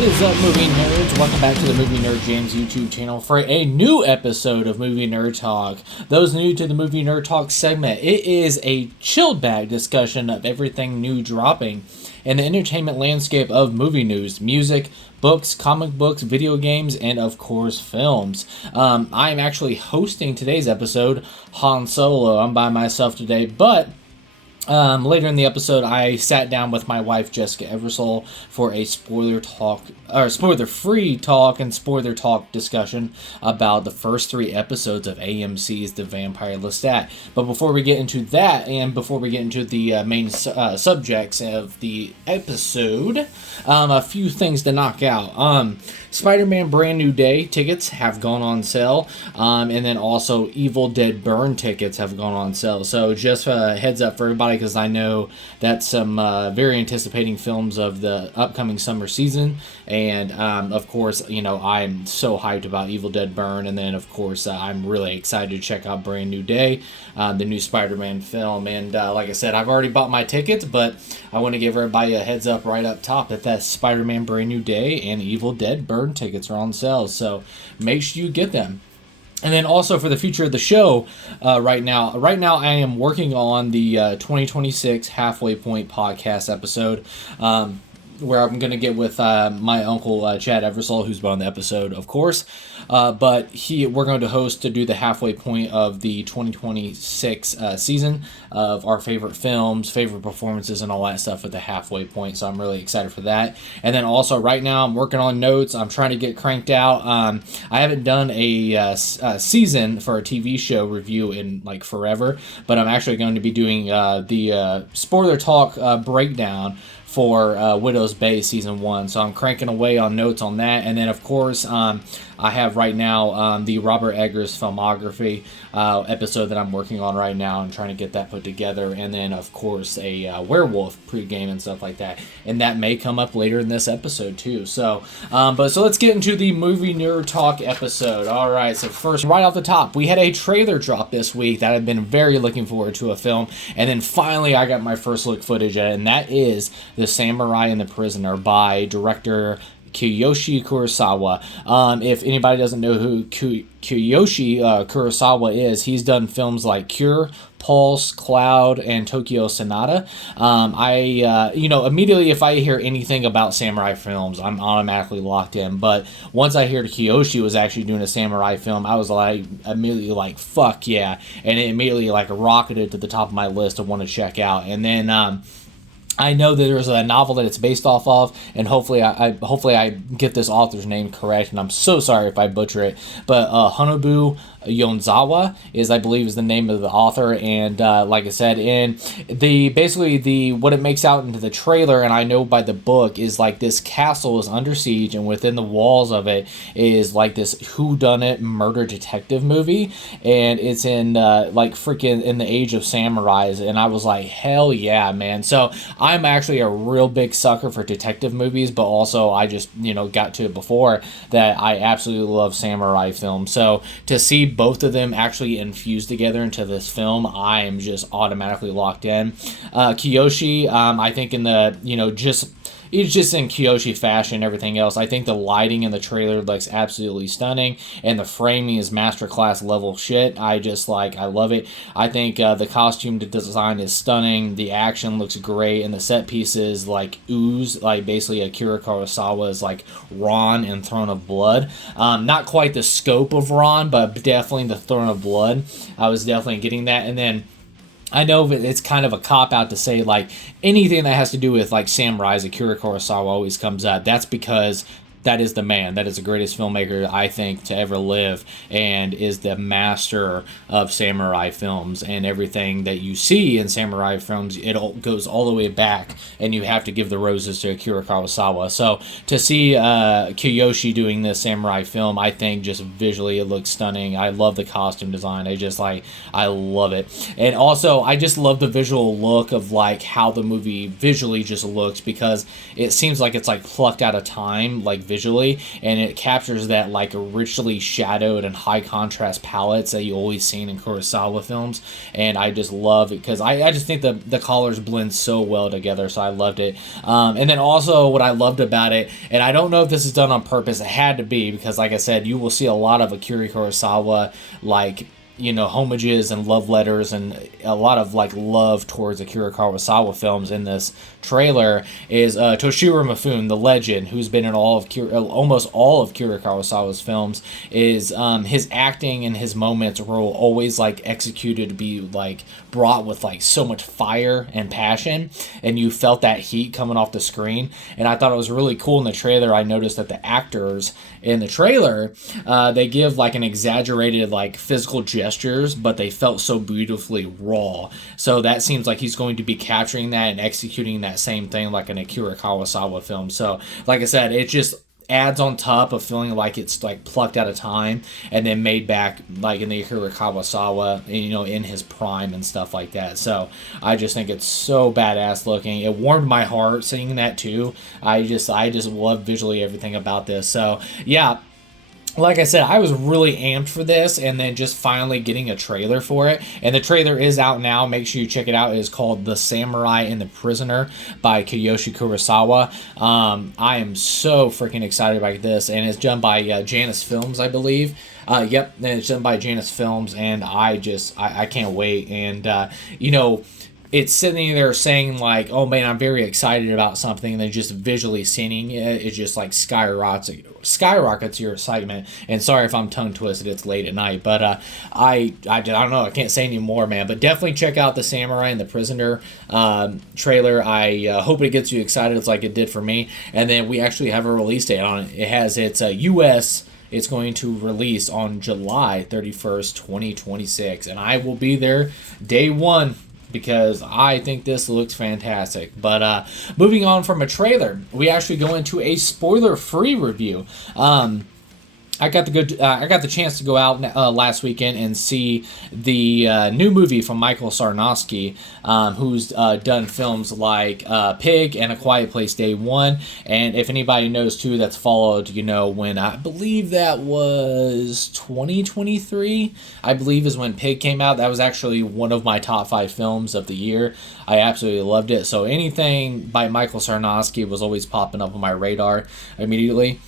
What is up, movie nerds? Welcome back to the Movie Nerd Jams YouTube channel for a new episode of Movie Nerd Talk. Those new to the Movie Nerd Talk segment, it is a chilled bag discussion of everything new dropping in the entertainment landscape of movie news, music, books, comic books, video games, and of course films. I am actually hosting today's episode, Han Solo. I'm by myself today, but later in the episode, I sat down with my wife, Jessica Eversole, for a spoiler-free talk and spoiler talk discussion about the first 3 episodes of AMC's The Vampire Lestat. But before we get into that, and before we get into the main subjects of the episode, a few things to knock out. Spider-Man Brand New Day tickets have gone on sale, and then also Evil Dead Burn tickets have gone on sale. So just a heads up for everybody, because I know that's some very anticipating films of the upcoming summer season, and of course, you know, I'm so hyped about Evil Dead Burn, and then of course, I'm really excited to check out Brand New Day, the new Spider-Man film, and like I said, I've already bought my tickets, but I want to give everybody a heads up right up top that Spider-Man Brand New Day and Evil Dead Burn tickets are on sale, so make sure you get them. And then also for the future of the show, right now I am working on the 2026 Halfway Point podcast episode, where I'm going to get with my uncle Chad Eversole, who's been on the episode, of course. But we're going to host to do the halfway point of the 2026 season of our favorite films, favorite performances, and all that stuff at the halfway point. So I'm really excited for that. And then also right now I'm working on notes. I'm trying to get cranked out. I haven't done a season for a TV show review in like forever, but I'm actually going to be doing the spoiler talk breakdown for Widow's Bay Season 1. So I'm cranking away on notes on that. And then, of course, I have right now the Robert Eggers filmography episode that I'm working on right now and trying to get that put together. And then, of course, a Werewolf pregame and stuff like that. And that may come up later in this episode, too. So let's get into the Movie Nerd Talk episode. All right, so first, right off the top, we had a trailer drop this week that I've been very looking forward to a film. And then finally, I got my first look footage at it, and that is The Samurai and the Prisoner by director Kiyoshi Kurosawa. If anybody doesn't know who Kiyoshi Kurosawa is, he's done films like Cure, Pulse, Cloud, and Tokyo Sonata. Immediately if I hear anything about samurai films, I'm automatically locked in. But once I heard Kiyoshi was actually doing a samurai film, I was like immediately like, fuck yeah. And it immediately like rocketed to the top of my list to want to check out. And then I know that there's a novel that it's based off of, and hopefully I get this author's name correct, and I'm so sorry if I butcher it, but Hanabu Yonzawa I believe is the name of the author, and like I said, in what it makes out into the trailer, and I know by the book, is like this castle is under siege, and within the walls of it is like this whodunit murder detective movie, and it's in like freaking in the age of samurais, and I was like, hell yeah, man. So I'm actually a real big sucker for detective movies, but also I just, got to it before that I absolutely love samurai films. So to see both of them actually infused together into this film, I am just automatically locked in. Kiyoshi, I think in the, it's just in Kiyoshi fashion and everything else. I think the lighting in the trailer looks absolutely stunning, and the framing is masterclass level shit. I love it. I think the costume design is stunning, the action looks great, and the set pieces like ooze, like basically Akira Kurosawa's like Ron in Throne of Blood. Not quite the scope of Ron, but definitely the Throne of Blood. I was definitely getting that. And then I know that it's kind of a cop-out to say, like, anything that has to do with, like, samurais, Akira Kurosawa always comes up. That's because that is the man. That is the greatest filmmaker, I think, to ever live, and is the master of samurai films. And everything that you see in samurai films, it all goes all the way back, and you have to give the roses to Akira Kurosawa. So to see Kiyoshi doing this samurai film, I think just visually it looks stunning. I love the costume design. I love it. And also, I just love the visual look of like how the movie visually just looks, because it seems like it's like plucked out of time, like visually, and it captures that like richly shadowed and high contrast palettes that you always seen in Kurosawa films, and I just love it because I just think the colors blend so well together, so I loved it. And then also what I loved about it, and I don't know if this is done on purpose, it had to be, because like I said, you will see a lot of Akira Kurosawa, like, you know, homages and love letters and a lot of like love towards Akira Kurosawa films in this trailer, is Toshiro Mifune, the legend, who's been in almost all of Akira Kurosawa's films. Is his acting and his moments were always like executed to be like brought with like so much fire and passion, and you felt that heat coming off the screen. And I thought it was really cool in the trailer. I noticed that the actors in the trailer, they give like an exaggerated like physical gestures, but they felt so beautifully raw. So that seems like he's going to be capturing that and executing that same thing like an Akira Kurosawa film. So like I said, it just adds on top of feeling like it's like plucked out of time and then made back like in the Akira Kurosawa, you know, in his prime and stuff like that. So I just think it's so badass looking. It warmed my heart seeing that too. I just love visually everything about this. So yeah, like I said, I was really amped for this, and then just finally getting a trailer for it. And the trailer is out now. Make sure you check it out. It is called The Samurai and the Prisoner by Kiyoshi Kurosawa. I am so freaking excited about this, and it's done by Janus Films, I believe. Yep, and it's done by Janus Films, and I can't wait. And, you know, it's sitting there saying like, oh man, I'm very excited about something, and then just visually seeing it just like skyrockets your excitement. And sorry if I'm tongue twisted, it's late at night, but I don't know, I can't say any more, man. But definitely check out The Samurai and the Prisoner trailer. I hope it gets you excited. It's like it did for me. And then we actually have a release date on it. It has its US. It's going to release on July 31st, 2026, and I will be there day one, because I think this looks fantastic. But moving on from a trailer, we actually go into a spoiler-free review. I got the chance to go out last weekend and see the new movie from Michael Sarnoski, who's done films like Pig and A Quiet Place Day One. And if anybody knows too, that's followed, you know, when I believe that was 2023, I believe is when Pig came out. That was actually one of my top 5 films of the year. I absolutely loved it. So anything by Michael Sarnoski was always popping up on my radar immediately.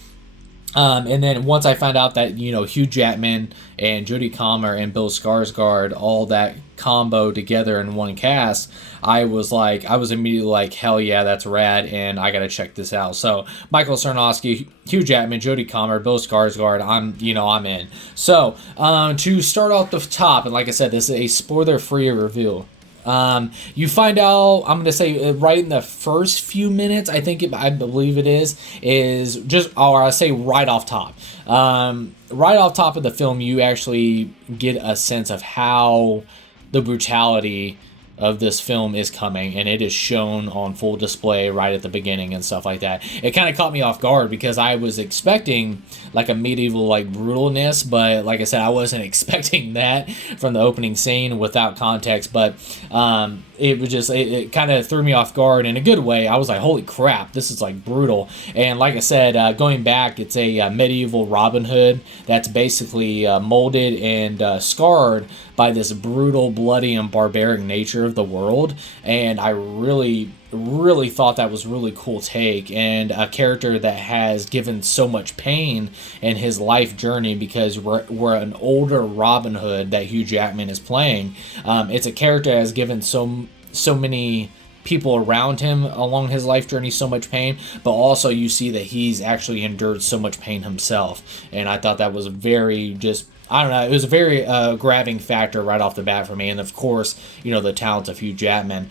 And then once I found out that, you know, Hugh Jackman and Jodie Comer and Bill Skarsgård, all that combo together in one cast, I was immediately like, hell yeah, that's rad, and I gotta check this out. So Michael Sarnoski, Hugh Jackman, Jodie Comer, Bill Skarsgård, I'm in. So to start off the top, and like I said, this is a spoiler-free review. You find out, I'm going to say right in the first few minutes, I believe it is just, or I'll say right off top. Right off top of the film, you actually get a sense of how the brutality of this film is coming, and it is shown on full display right at the beginning and stuff like that. It kind of caught me off guard because I was expecting like a medieval like brutalness, but like I said, I wasn't expecting that from the opening scene without context. But it was just, it kind of threw me off guard in a good way. I was like, holy crap, this is like brutal. And like I said, going back, it's a medieval Robin Hood that's basically molded and scarred by this brutal, bloody, and barbaric nature of the world. And I really thought that was really cool take, and a character that has given so much pain in his life journey, because we're an older Robin Hood that Hugh Jackman is playing. It's a character that has given so many people around him along his life journey so much pain, but also you see that he's actually endured so much pain himself. And I thought that was very just, I don't know, it was a very grabbing factor right off the bat for me. And of course, you know, the talents of Hugh Jackman.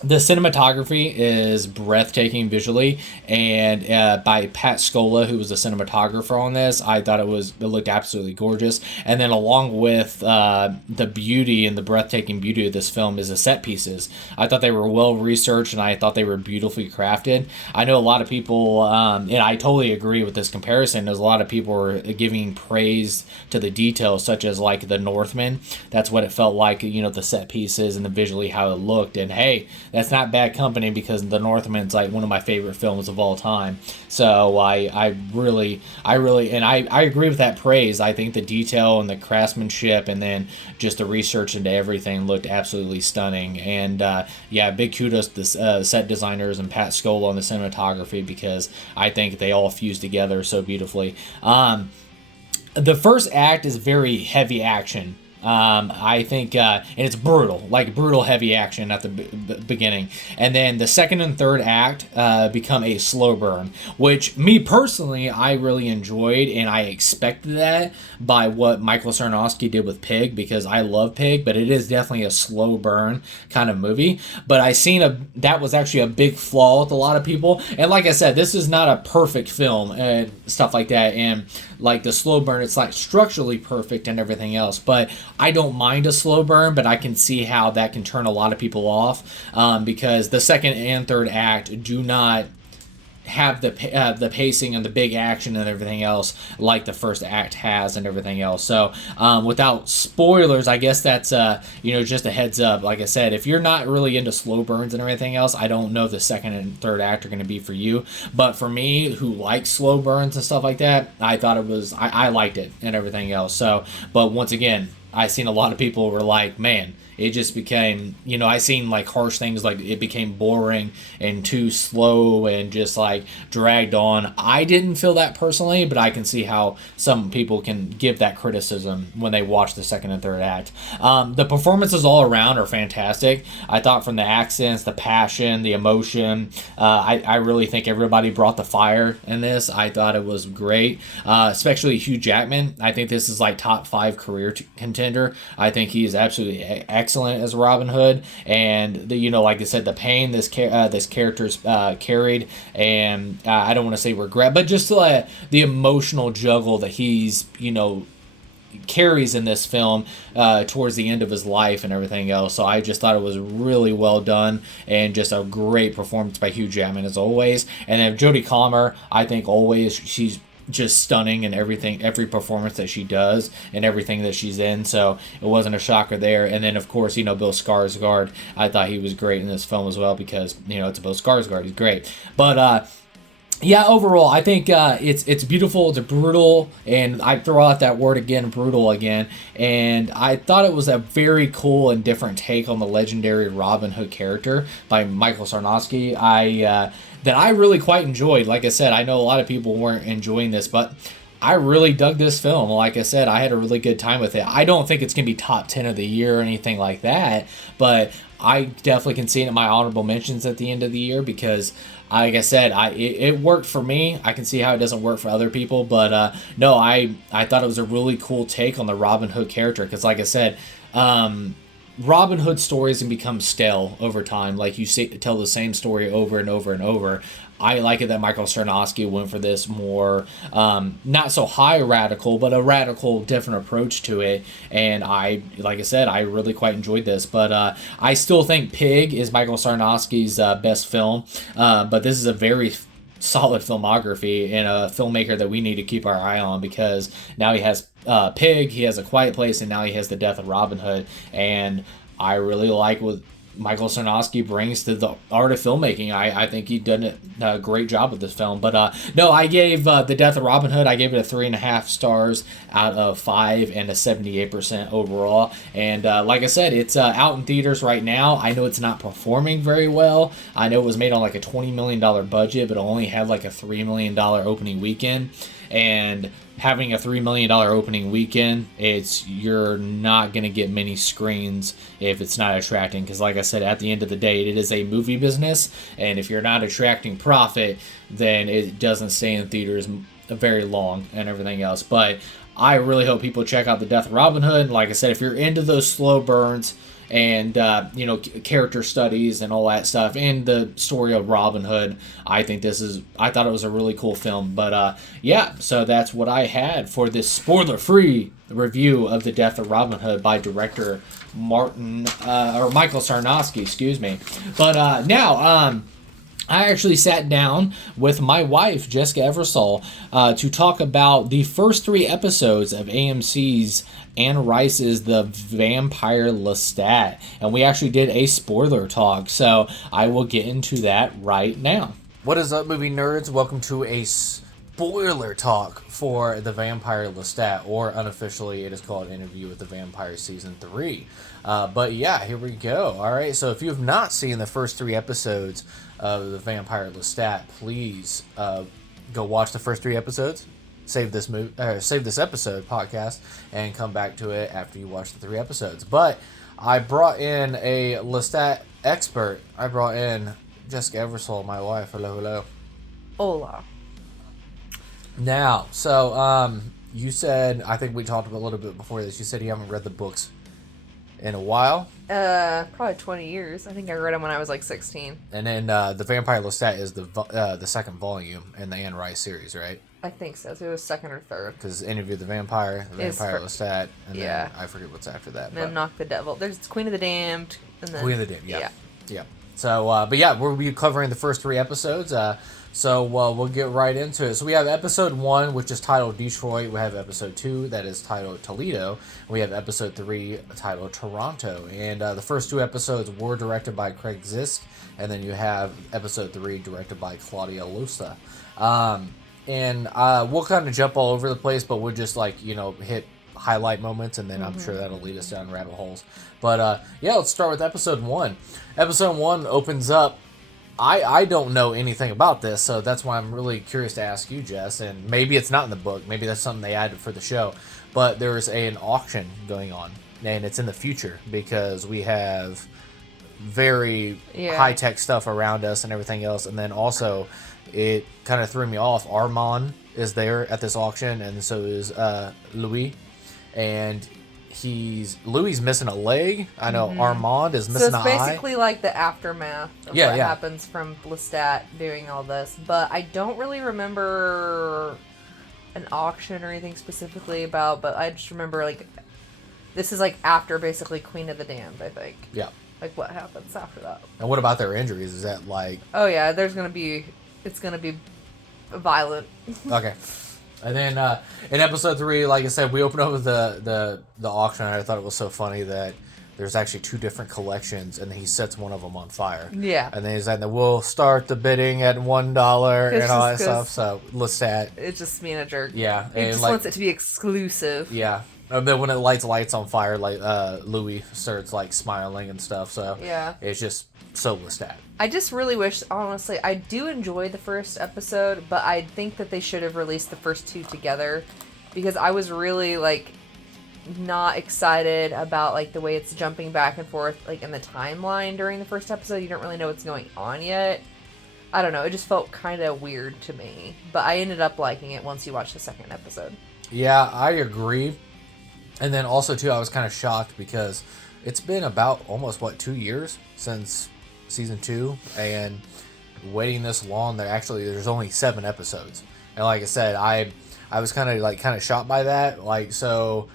The cinematography is breathtaking visually, and by Pat Scola, who was the cinematographer on this, I thought it looked absolutely gorgeous. And then along with the beauty and the breathtaking beauty of this film is the set pieces. I thought they were well researched, and I thought they were beautifully crafted. I know a lot of people, and I totally agree with this comparison, there's a lot of people were giving praise to the details, such as like The Northman. That's what it felt like, you know, the set pieces and the visually how it looked. And hey, that's not bad company, because The Northman's like one of my favorite films of all time. So I really, and I agree with that praise. I think the detail and the craftsmanship, and then just the research into everything, looked absolutely stunning. And yeah, big kudos to the set designers and Pat Scola on the cinematography, because I think they all fuse together so beautifully. The first act is very heavy action. I think, and it's brutal, like brutal heavy action at the beginning. And then the second and third act become a slow burn, which me personally, I really enjoyed, and I expected that by what Michael Sarnoski did with Pig, because I love Pig, but it is definitely a slow burn kind of movie. But I seen that was actually a big flaw with a lot of people. And like I said, this is not a perfect film and stuff like that. And like the slow burn, it's like structurally perfect and everything else, but I don't mind a slow burn, but I can see how that can turn a lot of people off, because the second and third act do not have the pacing and the big action and everything else like the first act has and everything else. So without spoilers, I guess that's just a heads up. Like I said, if you're not really into slow burns and everything else, I don't know if the second and third act are going to be for you. But for me, who likes slow burns and stuff like that, I thought it was, I liked it and everything else. So, but once again, I seen a lot of people were like, man, it just became, I seen like harsh things, like it became boring and too slow and just like dragged on. I didn't feel that personally, but I can see how some people can give that criticism when they watch the second and third act. The performances all around are fantastic. I thought, from the accents, the passion, the emotion, I really think everybody brought the fire in this. I thought it was great, especially Hugh Jackman. I think this is like top 5 career contender. I think he is absolutely excellent as Robin Hood, and like I said, the pain this character's carried, and I don't want to say regret, but just the emotional juggle that he's carries in this film towards the end of his life and everything else. So I just thought it was really well done, and just a great performance by Hugh Jackman as always. And then Jodie Comer, I think always she's just stunning in everything, every performance that she does and everything that she's in. So it wasn't a shocker there. And then of course, Bill Skarsgård, I thought he was great in this film as well, because it's Bill Skarsgård, he's great. But yeah, overall, I think it's beautiful. It's brutal, and I throw out that word again, brutal again. And I thought it was a very cool and different take on the legendary Robin Hood character by Michael Sarnoski. That I really quite enjoyed. Like I said, I know a lot of people weren't enjoying this, but I really dug this film. Like I said, I had a really good time with it. I don't think it's going to be top 10 of the year or anything like that, but I definitely can see it in my honorable mentions at the end of the year, because like I said, it worked for me. I can see how it doesn't work for other people, but no, I thought it was a really cool take on the Robin Hood character, because like I said, Robin Hood stories can become stale over time. Like, you tell the same story over and over and over. I like it that Michael Sarnoski went for this more, not so high radical, but a radical different approach to it. And like I said, I really quite enjoyed this. But I still think Pig is Michael Sarnoski's best film. But this is a very solid filmography, and a filmmaker that we need to keep our eye on, because now he has Pig, he has A Quiet Place, and now he has The Death of Robin Hood. And I really like what Michael Sarnoski brings to the art of filmmaking. I think he did a great job with this film. But no, I gave The Death of Robin Hood, I gave it a 3.5 stars out of 5 and a 78% overall. And like I said, it's out in theaters right now. I know it's not performing very well. I know it was made on like a $20 million budget, but it only had like a $3 million opening weekend. And having a $3 million opening weekend, you're not going to get many screens if it's not attracting, because like I said, at the end of the day, it is a movie business, and if you're not attracting profit, then it doesn't stay in theaters very long and everything else. But I really hope people check out The Death of Robin Hood. Like I said, if you're into those slow burns and character studies and all that stuff, and the story of Robin Hood, I thought it was a really cool film. But yeah, so that's what I had for this spoiler-free review of The Death of Robin Hood by director Michael Sarnoski, excuse me. But now I actually sat down with my wife, Jessica Eversole, to talk about the first 3 episodes of AMC's Anne Rice's The Vampire Lestat. And we actually did a spoiler talk, so I will get into that right now. What is up, movie nerds? Welcome to a spoiler talk for The Vampire Lestat, or unofficially it is called Interview with the Vampire Season 3. But yeah, here we go. Alright, so if you have not seen the first 3 episodes of The Vampire Lestat, please go watch the first 3 episodes, save this episode podcast, and come back to it after you watch the 3 episodes. But I brought in a Lestat expert. I brought in Jessica Eversole, my wife. Hello. Hola. Now, so you said, I think we talked a little bit before this, you said you haven't read the books in a while. Probably 20 years. I think I read them when I was like 16. And then The Vampire Lestat is the second volume in the Anne Rice series, right? I think so. So it was second or third. Because Interview with the Vampire Lestat, and then I forget what's after that. And then Knock the Devil. There's Queen of the Damned. And then, Queen of the Damned, yeah. So, but yeah, we'll be covering the first 3 episodes. So we'll get right into it. So we have episode 1, which is titled Detroit. We have episode 2, that is titled Toledo. We have episode 3, titled Toronto. And the first 2 episodes were directed by Craig Zisk. And then you have episode 3 directed by Claudia Lusta. And we'll kind of jump all over the place, but we'll just hit highlight moments, and then I'm sure that'll lead us down rabbit holes. But yeah, let's start with episode 1. Episode 1 opens up. I don't know anything about this, so that's why I'm really curious to ask you, Jess. And maybe it's not in the book. Maybe that's something they added for the show. But there's an auction going on, and it's in the future because we have very high-tech stuff around us and everything else. And then also, it kind of threw me off. Armand is there at this auction, and so is Louis. And Louis missing a leg. I know Armand is missing an eye. So it's basically like the aftermath of what happens from Lestat doing all this. But I don't really remember an auction or anything specifically about, but I just remember this is after basically Queen of the Damned, I think. Yeah. What happens after that. And what about their injuries? Is that Oh yeah, it's gonna be violent. Okay. And then in episode 3, like I said, we opened up with the auction, and I thought it was so funny that there's actually 2 different collections, and he sets one of them on fire. Yeah. And then he's like, we'll start the bidding at $1 and all that stuff. So Lestat. It's just being a jerk. Yeah. He just wants it to be exclusive. Yeah. And then when it lights on fire, Louis starts smiling and stuff. So yeah, it's just so Lestat. I just really wish, honestly, I do enjoy the first episode, but I think that they should have released the first 2 together, because I was really not excited about the way it's jumping back and forth in the timeline during the first episode. You don't really know what's going on yet. I don't know, it just felt kind of weird to me, but I ended up liking it once you watch the second episode. Yeah, I agree. And then also too, I was kind of shocked because it's been about almost 2 years since season 2, and waiting this long, there's only 7 episodes. And like I said, I was kind of shocked by that. So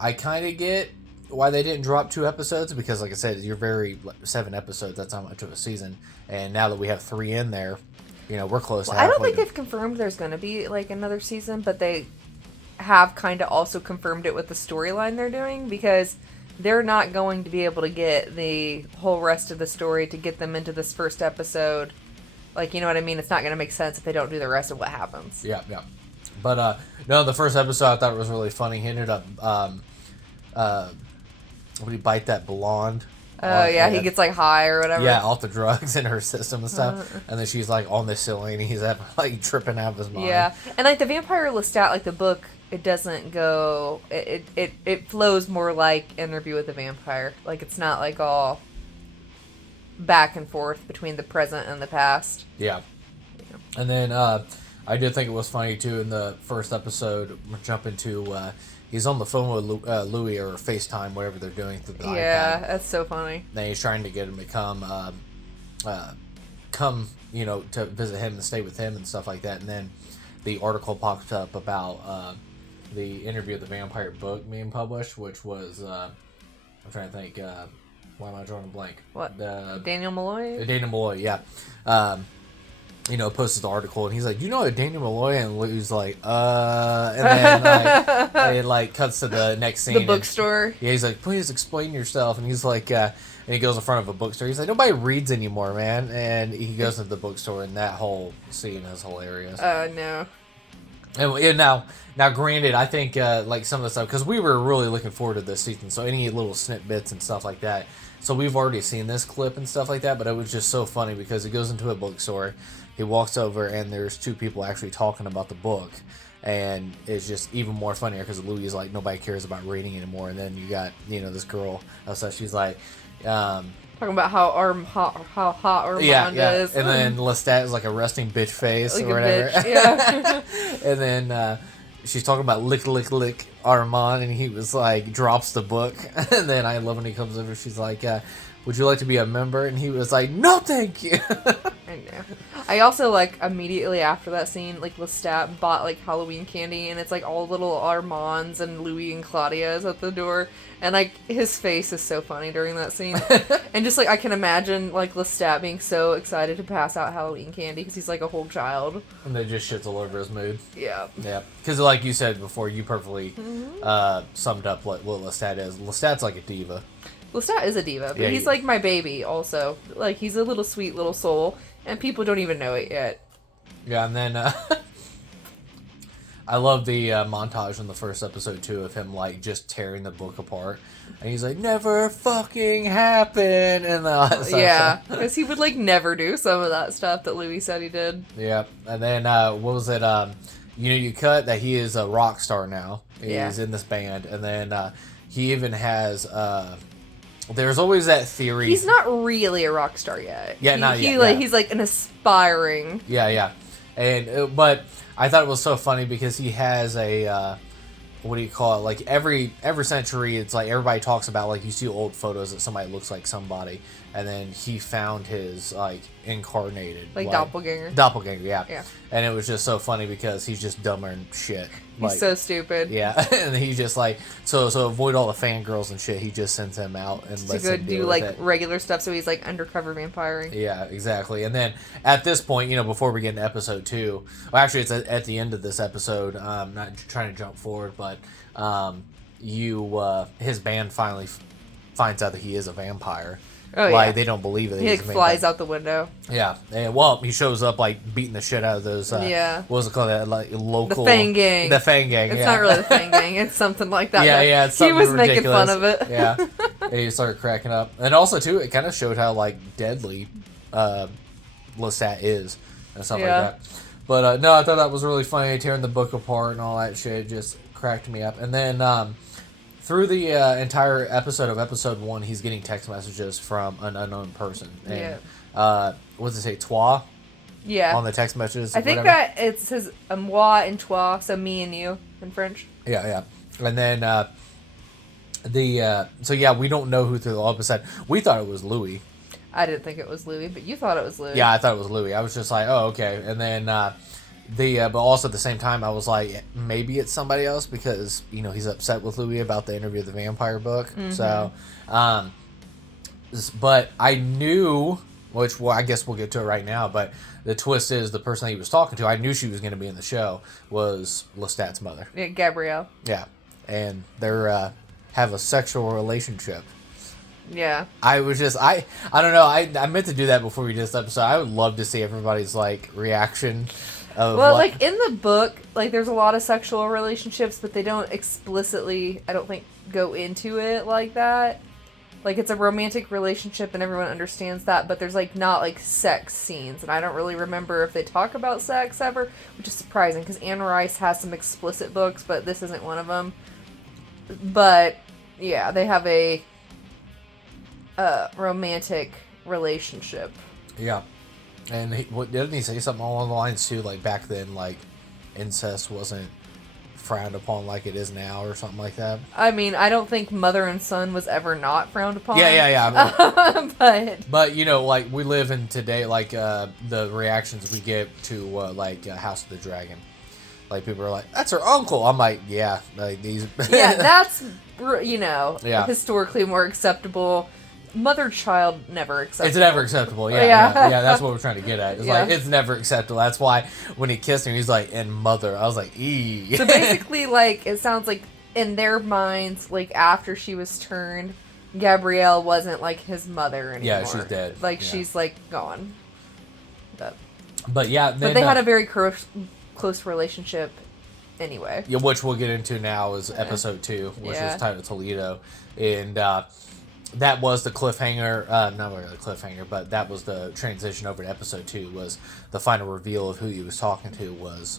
I kind of get why they didn't drop 2 episodes, because like I said, you're 7 episodes, that's not much of a season. And now that we have 3 in there, we're close to halfway. I don't think they've confirmed there's going to be another season, but they have kind of also confirmed it with the storyline they're doing, because they're not going to be able to get the whole rest of the story to get them into this first episode. You know what I mean? It's not going to make sense if they don't do the rest of what happens. Yeah. But, no, the first episode I thought was really funny. He ended up, would he bite that blonde? Oh, yeah, he gets high or whatever. Yeah, off the drugs in her system and stuff. And then she's on the ceiling, and he's tripping out of his mind. Yeah, and the Vampire Lestat, the book, it doesn't go, it flows more like Interview with the Vampire. It's not all back and forth between the present and the past. Yeah. And then I did think it was funny too in the first episode, jump into he's on the phone with Louis, or FaceTime, whatever they're doing through the iPad. Yeah, that's so funny. Then he's trying to get him to come to visit him and stay with him and stuff like that. And then the article popped up about the Interview with the Vampire book being published, which was I'm trying to think. Why am I drawing a blank? What? Daniel Malloy? Daniel Malloy, yeah. posts the article, and he's like, "You know Daniel Malloy?" And Lou's like, and then it like cuts to the next scene. The bookstore. And, he's like, "Please explain yourself." And he's like, and he goes in front of a bookstore. He's like, "Nobody reads anymore, man." And he goes into the bookstore, and that whole scene is hilarious. No. And now, granted, I think like some of the stuff, because we were really looking forward to this season, so any little snippets and stuff like that. So we've already seen this clip and stuff like that, but it was just so funny because he goes into a bookstore, he walks over, and there's two people actually talking about the book, and it's just even more funnier because Louis is like, nobody cares about reading anymore, and then you got this girl outside, she's like, talking about how hot Armand is, and then Lestat is like a resting bitch face like or whatever, bitch, yeah. and then she's talking about lick Armand, and he was like, drops the book, and then I love when he comes over, she's like, would you like to be a member? And he was like, no, thank you. I know. I also, like, immediately after that scene, like, Lestat bought, like, Halloween candy, and it's, like, all little Armands and Louis and Claudia's at the door, and, like, his face is so funny during that scene. And just, like, I can imagine, like, Lestat being so excited to pass out Halloween candy, because he's, like, a whole child. And it just shits all over his mood. Yeah. Yeah. Because, like you said before, you perfectly summed up what Lestat is. Lestat's like a diva. Lestat is a diva, but yeah, he's like my baby also. Like, he's a little sweet little soul, and people don't even know it yet. Yeah, and then I love the montage in the first episode, too, of him, like, just tearing the book apart. And he's like, never fucking happened! And yeah, because he would, like, never do some of that stuff that Louis said he did. Yeah, and then, what was it, you cut that he is a rock star now. He's in this band, and then he even has... there's always that theory. He's not really a rock star yet. Yeah, not yet. He's like an aspiring. Yeah. And but I thought it was so funny because he has a what do you call it? Like every century, it's like everybody talks about, like, you see old photos that somebody looks like somebody, and then he found his like incarnated doppelganger. Doppelganger, yeah. Yeah. And it was just so funny because he's just dumber than shit. He's so stupid. Yeah, and he's just like so avoid all the fangirls and shit. He just sends him out and lets him do like regular stuff. So he's like undercover vampiring. Yeah, exactly. And then at this point, before we get into episode 2, well, actually it's at the end of this episode. Not trying to jump forward, but his band finally finds out that he is a vampire. Oh, yeah. They don't believe it. He flies out the window. Yeah. And, well, he shows up like beating the shit out of those. What was it called? That like local. The Fang Gang. The Fang Gang. It's not really the Fang Gang. It's something like that. Yeah. It's something he was ridiculous. making fun of it. Yeah. And he started cracking up, and also too, it kind of showed how like deadly Lestat is and stuff like that. But no, I thought that was really funny, tearing the book apart and all that shit. Just cracked me up. And then through the entire episode of episode 1, he's getting text messages from an unknown person. And, what does it say? Toi? Yeah. On the text messages. I think that it says moi and toi, so me and you in French. Yeah. And then so yeah, we don't know who through the episode. We thought it was Louis. I didn't think it was Louis, but you thought it was Louis. Yeah, I thought it was Louis. I was just like, oh, okay. And then but also at the same time, I was like, maybe it's somebody else because he's upset with Louis about the interview of the vampire book. Mm-hmm. So, but I knew, which I guess we'll get to it right now. But the twist is the person that he was talking to, I knew she was going to be in the show, was Lestat's mother. Yeah, Gabrielle. Yeah, and they're have a sexual relationship. Yeah. I was just, I don't know, I meant to do that before we did this episode. I would love to see everybody's, like, reaction of like, in the book, like, there's a lot of sexual relationships, but they don't explicitly, I don't think, go into it like that. Like, it's a romantic relationship and everyone understands that, but there's, like, not, like, sex scenes. And I don't really remember if they talk about sex ever, which is surprising, because Anne Rice has some explicit books, but this isn't one of them. But, yeah, they have a romantic relationship. Yeah. And didn't he say something along the lines, too, like, back then, like, incest wasn't frowned upon like it is now or something like that? I mean, I don't think mother and son was ever not frowned upon. Yeah. But like, we live in today, like, the reactions we get to, House of the Dragon. Like, people are like, that's her uncle. I'm like, yeah. Like, these... yeah, that's, historically more acceptable. mother-child never acceptable. It's never acceptable. Yeah, that's what we're trying to get at. It's like, it's never acceptable. That's why when he kissed her, he's like, and mother. I was like, ee. So basically, like, it sounds like in their minds, like, after she was turned, Gabrielle wasn't, like, his mother anymore. Yeah, she's dead. Like, she's, like, gone. But yeah. But they had a very close relationship anyway. Yeah, which we'll get into now is episode 2, which is titled Toledo. And that was the cliffhanger. Not really a cliffhanger, but that was the transition over to episode 2, was the final reveal of who he was talking to was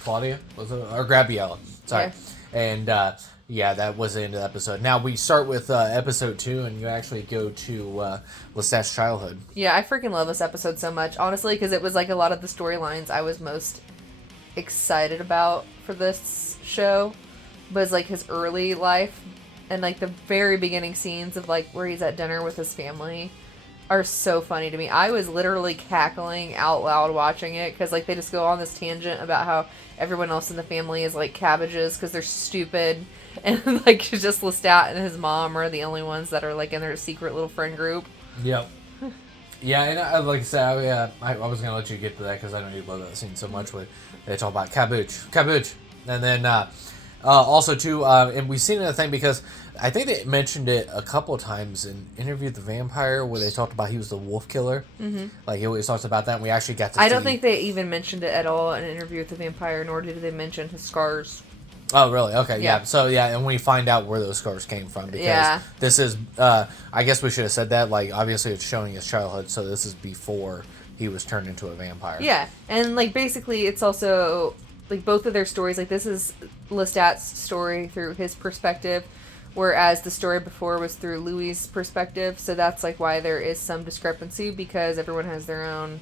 Claudia? Was it? Or Gabriella. Sorry. Yeah. And that was the end of the episode. Now we start with episode 2, and you actually go to Lestat's childhood. Yeah, I freaking love this episode so much, honestly, because it was like a lot of the storylines I was most excited about for this show was like his early life, and like the very beginning scenes of like where he's at dinner with his family are so funny to me. I was literally cackling out loud watching it because like they just go on this tangent about how everyone else in the family is like cabbages because they're stupid, and like just Lestat and his mom are the only ones that are like in their secret little friend group. Yep. Yeah, and like I said, I was gonna let you get to that because I know you love that scene so much. Where they talk about cabbage, and then also too, and we've seen that thing because I think they mentioned it a couple of times in Interview with the Vampire where they talked about he was the wolf killer. Mm-hmm. Like he always talks about that. And we actually got to. I don't think they even mentioned it at all in Interview with the Vampire, nor did they mention his scars. Oh, really? Okay, yeah. So, and we find out where those scars came from because this is, I guess we should have said that, like, obviously it's showing his childhood, so this is before he was turned into a vampire. Yeah, and, like, basically it's also, like, both of their stories, like, this is Lestat's story through his perspective, whereas the story before was through Louis' perspective, so that's, like, why there is some discrepancy, because everyone has their own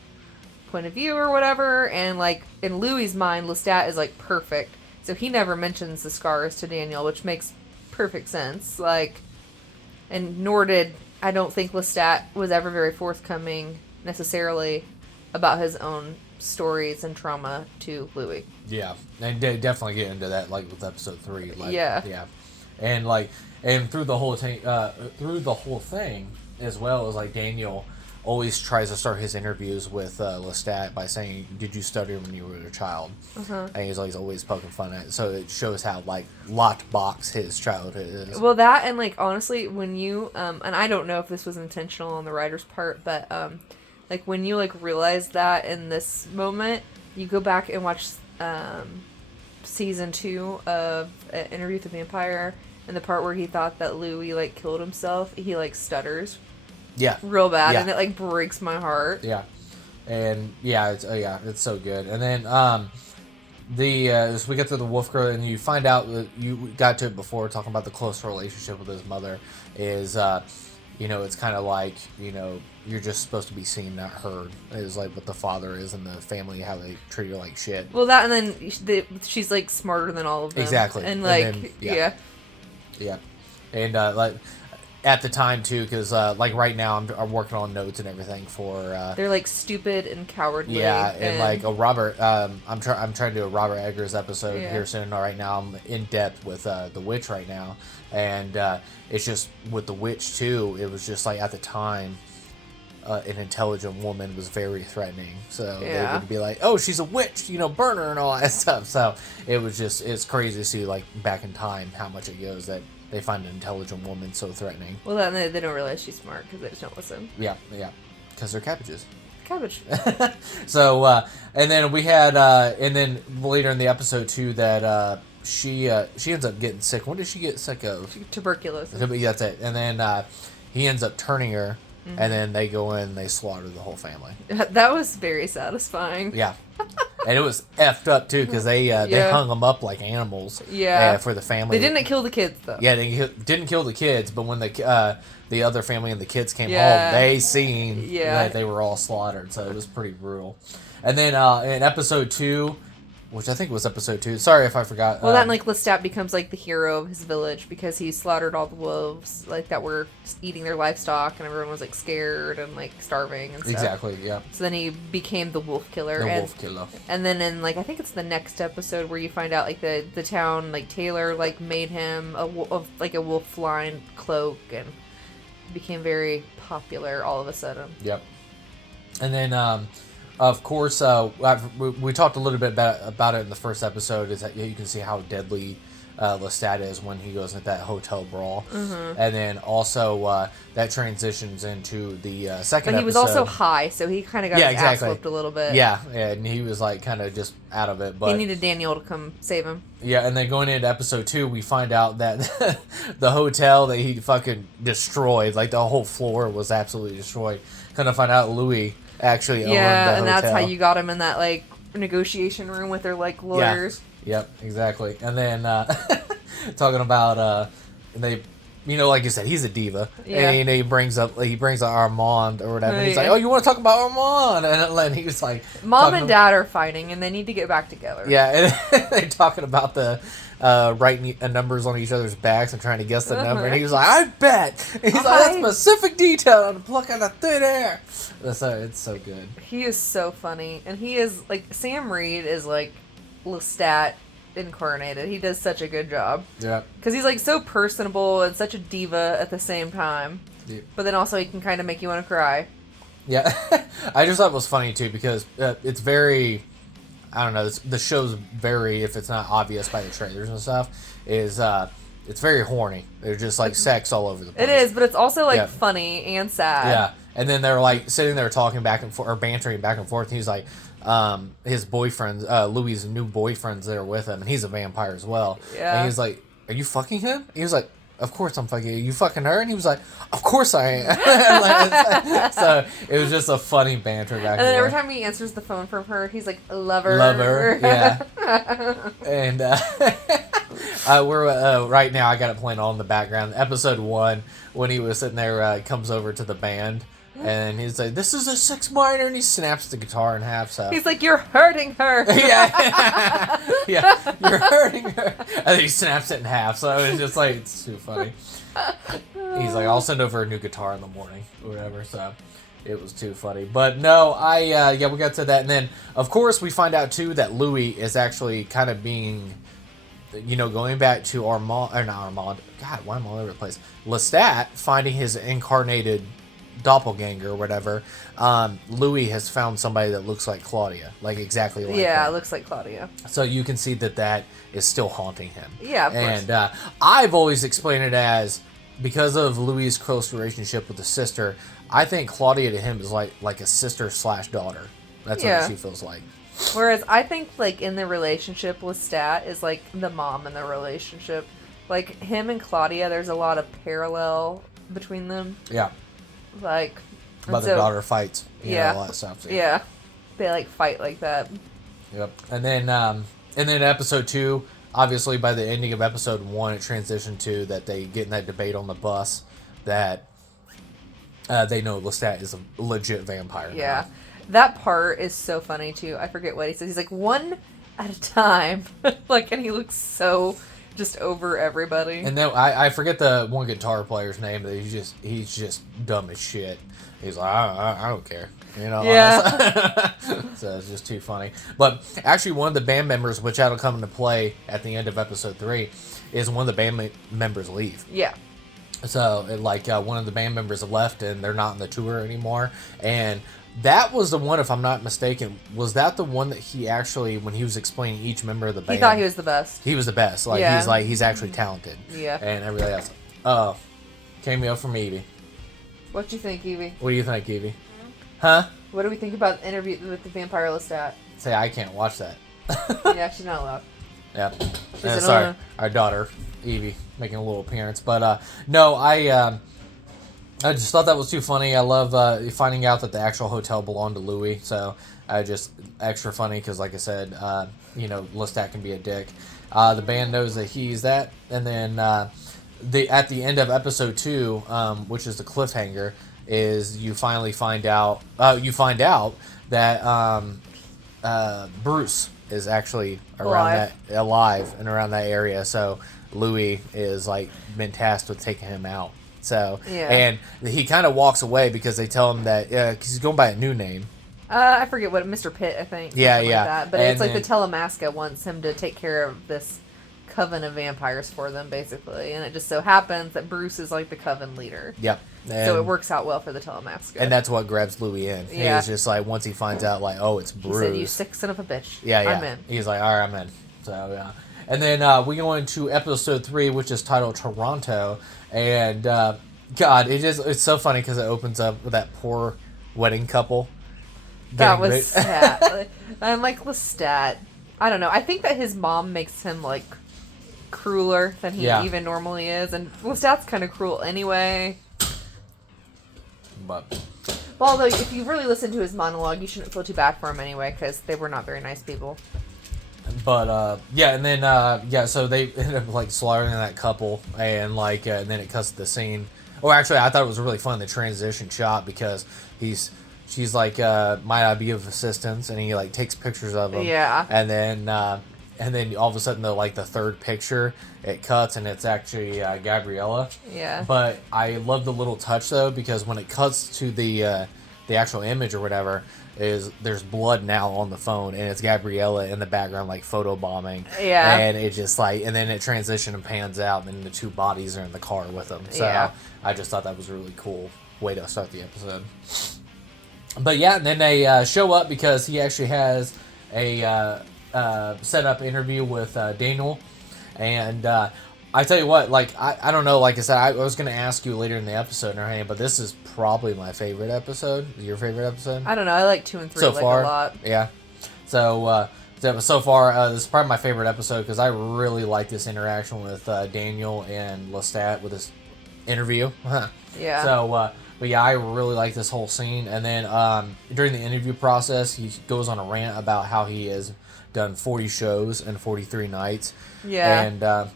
point of view or whatever, and, like, in Louis' mind, Lestat is, like, perfect. So he never mentions the scars to Daniel, which makes perfect sense. Like, and nor did, I don't think Lestat was ever very forthcoming necessarily about his own stories and trauma to Louis. Yeah, and they definitely get into that, like with episode 3. Like, yeah, and like, and through the whole thing, as well as like Daniel always tries to start his interviews with Lestat by saying, "Did you study when you were a child?" Uh-huh. And he's always poking fun at it. So it shows how like locked box his childhood is. Well, that and like honestly, when you and I don't know if this was intentional on the writer's part, but like when you like realize that in this moment, you go back and watch season 2 of Interview with the Vampire, and the part where he thought that Louis like killed himself, he like stutters. Yeah, real bad, and it like breaks my heart. Yeah, and it's so good. And then as we get to the wolf girl, and you find out that you got to it before talking about the close relationship with his mother is, it's kind of like you're just supposed to be seen, not heard. Is like what the father is in the family, how they treat her like shit. Well, that and then she's like smarter than all of them. Exactly, and like yeah, and like. At the time too, because like right now I'm working on notes and everything for. They're like stupid and cowardly. Yeah, and like a Robert. I'm trying to do a Robert Eggers episode here soon. Right now I'm in depth with the Witch right now, and it's just with the Witch too. It was just like at the time, an intelligent woman was very threatening. So they would be like, "Oh, she's a witch," burn her and all that stuff. So it's crazy to see like back in time how much it goes that. They find an intelligent woman so threatening. Well, then they don't realize she's smart because they just don't listen. Yeah, because they're cabbages. Cabbage. So, and then we had, and then later in the episode too, that she ends up getting sick. When did she get sick of? Tuberculosis. That's it. And then he ends up turning her, and then they go in and they slaughter the whole family. That was very satisfying. Yeah. And it was effed up too because they hung them up like animals. Yeah. For the family. They didn't kill the kids though. Yeah, they didn't kill the kids, but when the other family and the kids came home, they seen that they were all slaughtered. So it was pretty brutal. And then in episode 2, which I think was episode 2. Sorry if I forgot. Well, that like Lestat becomes like the hero of his village because he slaughtered all the wolves like that were eating their livestock, and everyone was like scared and like starving and stuff. Exactly, yeah. So then he became the wolf killer. And then in like I think it's the next episode where you find out like the town like Taylor like made him a wolf lined cloak, and became very popular all of a sudden. Yep. And then, of course, we talked a little bit about it in the first episode. Is that you can see how deadly Lestat is when he goes into that hotel brawl, and then also that transitions into the second. But he was episode. also high, so he kind of got his ass whooped a little bit. Yeah, and he was like kind of just out of it. But he needed Daniel to come save him. Yeah, and then going into episode 2, we find out that the hotel that he fucking destroyed, like the whole floor was absolutely destroyed. Kind of find out Louis actually owned the hotel. And that's how you got him in that like negotiation room with their like lawyers. Yeah. Yep, exactly. And then talking about they, like you said, he's a diva. Yeah. And he brings up Armand or whatever. And he's like, Yeah. "Oh, you want to talk about Armand?" And then he's like, Mom and Dad are fighting, and they need to get back together. Yeah, and they're talking about the writing numbers on each other's backs and trying to guess the number. And he was like, "I bet." And he's like, "That's specific detail on the pluck out of thin air." It's so good. He is so funny, and he is like Sam Reed is like Lestat incarnated. He does such a good job. Yeah. Because he's like so personable and such a diva at the same time. Yeah. But then also he can kind of make you want to cry. Yeah. I just thought it was funny too because it's very, I don't know, the show's very, if it's not obvious by the trailers and stuff, is it's very horny. There's just like sex all over the place. It is, but it's also like funny and sad. Yeah. And then they're like sitting there talking back and forth, or bantering back and forth. And he's like, his boyfriends, Louis' new boyfriends that are with him, and he's a vampire as well. Yeah. And he's like, "Are you fucking him?" He was like, "Of course I'm fucking you. You fucking her?" And he was like, "Of course I am." So it was just a funny banter back and then every forth. time he answers the phone from her, he's like, "Lover." Lover, yeah. And we're right now. I got it playing on in the background. Episode 1, when he was sitting there, comes over to the band. And he's like, "This is a 6 minor," and he snaps the guitar in half. So he's like, "You're hurting her." Yeah, yeah, you're hurting her. And then he snaps it in half. So it's just like, it's too funny. He's like, "I'll send over a new guitar in the morning," or whatever. So it was too funny. But no, we got to that, and then of course we find out too that Louis is actually kind of being, going back to Armand, or not Armand. God, why am I all over the place? Lestat finding his incarnated doppelganger or whatever. Louis has found somebody that looks like Claudia, like exactly like her. It looks like Claudia. So you can see that is still haunting him. Yeah, of course. And I've always explained it as, because of Louis' close relationship with the sister, I think Claudia to him is like a sister/daughter. That's what she feels like. Whereas I think like in the relationship with Stat is like the mom in the relationship. Like him and Claudia, there's a lot of parallel between them. Yeah. Like, Mother daughter fights. All that stuff. So. Yeah. They like fight like that. Yep. And then episode 2, obviously by the ending of episode 1, it transitioned to that they get in that debate on the bus that they know Lestat is a legit vampire. Yeah. Now. That part is so funny too. I forget what he says. He's like, "One at a time." Like, and he looks so just over everybody. And then I forget the one guitar player's name, but he's just dumb as shit. He's like, I don't care. Yeah. So it's just too funny. But actually, one of the band members, which that'll come into play at the end of episode 3, is one of the band members leave. Yeah. So, one of the band members have left, and they're not on the tour anymore. And that was the one, if I'm not mistaken, was that the one that he actually, when he was explaining each member of the band, He thought he was the best. He was the best. He's actually talented. Yeah. And everything else. Oh, cameo from Evie. What do you think, Evie? What do you think, Evie? Huh? What do we think about the interview with the vampire Lestat? Say, I can't watch that. Yeah, she's not allowed. Yeah. Said, Sorry, our daughter, Evie, making a little appearance. But, no, I just thought that was too funny. I love finding out that the actual hotel belonged to Louis. So, just extra funny because, like I said, Lestat can be a dick. The band knows that he's that. And then at the end of episode 2, which is the cliffhanger, is you finally find out that Bruce is actually alive and around that area. So Louis is been tasked with taking him out. So and he kind of walks away because they tell him that cause he's going by a new name. I forget what, Mr. Pitt, I think. Yeah. Like that. But and it's like the Telemasca wants him to take care of this coven of vampires for them, basically. And it just so happens that Bruce is like the coven leader. Yep. So it works out well for the Telemask. And that's what grabs Louis in. Yeah. He's just like, once he finds out, like, oh, it's bruised. He said, "You sick son of a bitch." Yeah, yeah. I'm in. He's like, all right, I'm in. So, yeah. And then we go into episode 3, which is titled Toronto. And, God, it's so funny because it opens up with that poor wedding couple. That was sad. I'm like, Lestat. I don't know. I think that his mom makes him, like, crueler than he even normally is. And Lestat's kind of cruel anyway. But... Well, although, if you really listen to his monologue, you shouldn't feel too bad for him anyway, because they were not very nice people. But, yeah, and then, so they end up, like, slaughtering that couple, and, like, and then it cuts to the scene. Oh, actually, I thought it was really fun, the transition shot, because she's like, might I be of assistance, and he, like, takes pictures of them. Yeah. And then all of a sudden, the third picture, it cuts, and it's actually Gabriella. Yeah. But I love the little touch, though, because when it cuts to the actual image or whatever, there's blood now on the phone, and it's Gabriella in the background, like, photobombing. Yeah. And it just, like, and then it transitions and pans out, and the two bodies are in the car with them. So I just thought that was a really cool way to start the episode. But yeah, and then they show up because he actually has a set-up interview with Daniel. And I tell you what, like, I don't know, like I said, I was going to ask you later in the episode and everything, but this is probably my favorite episode. Your favorite episode? I don't know. I like 2 and 3 so like far, a lot. Yeah. So far, this is probably my favorite episode because I really like this interaction with Daniel and Lestat with this interview. Yeah. So, but yeah, I really like this whole scene. And then during the interview process, he goes on a rant about how he has done 40 shows and 43 nights. Yeah. And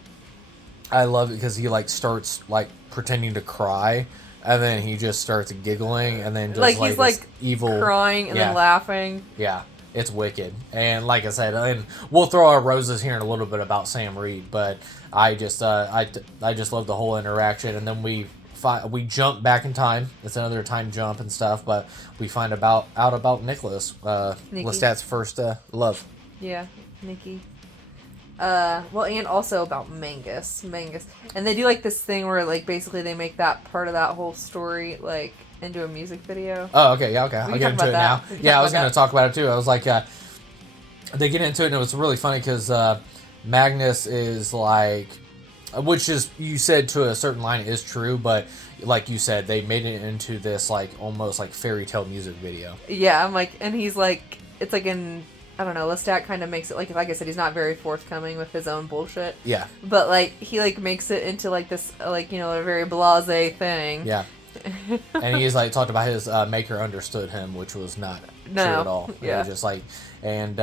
I love it because he, like, starts, like, pretending to cry. And then he just starts giggling. And then just, like he's, like, evil... crying and then laughing. Yeah. It's wicked. And like I said, and we'll throw our roses here in a little bit about Sam Reed. But I just I just love the whole interaction. And then we jump back in time. It's another time jump and stuff, but we find out about Nicholas, Lestat's first love. Yeah, Nikki. Well, and also about Mangus. And they do, like, this thing where, like, basically they make that part of that whole story, like, into a music video. Oh, okay, yeah, okay. I'll get into it now. Yeah, I was going to talk about it, too. I was like, they get into it, and it was really funny because Magnus is, like... Which is, you said to a certain line is true, but like you said, they made it into this, like, almost like fairy tale music video. Yeah, I'm like, and he's like, it's like in, I don't know, Lestat kind of makes it, like I said, he's not very forthcoming with his own bullshit. Yeah. But, like, he, like, makes it into, like, this, like, you know, a very blasé thing. Yeah. And he's, like, talked about his maker understood him, which was not true at all. Yeah. It was just, like, and,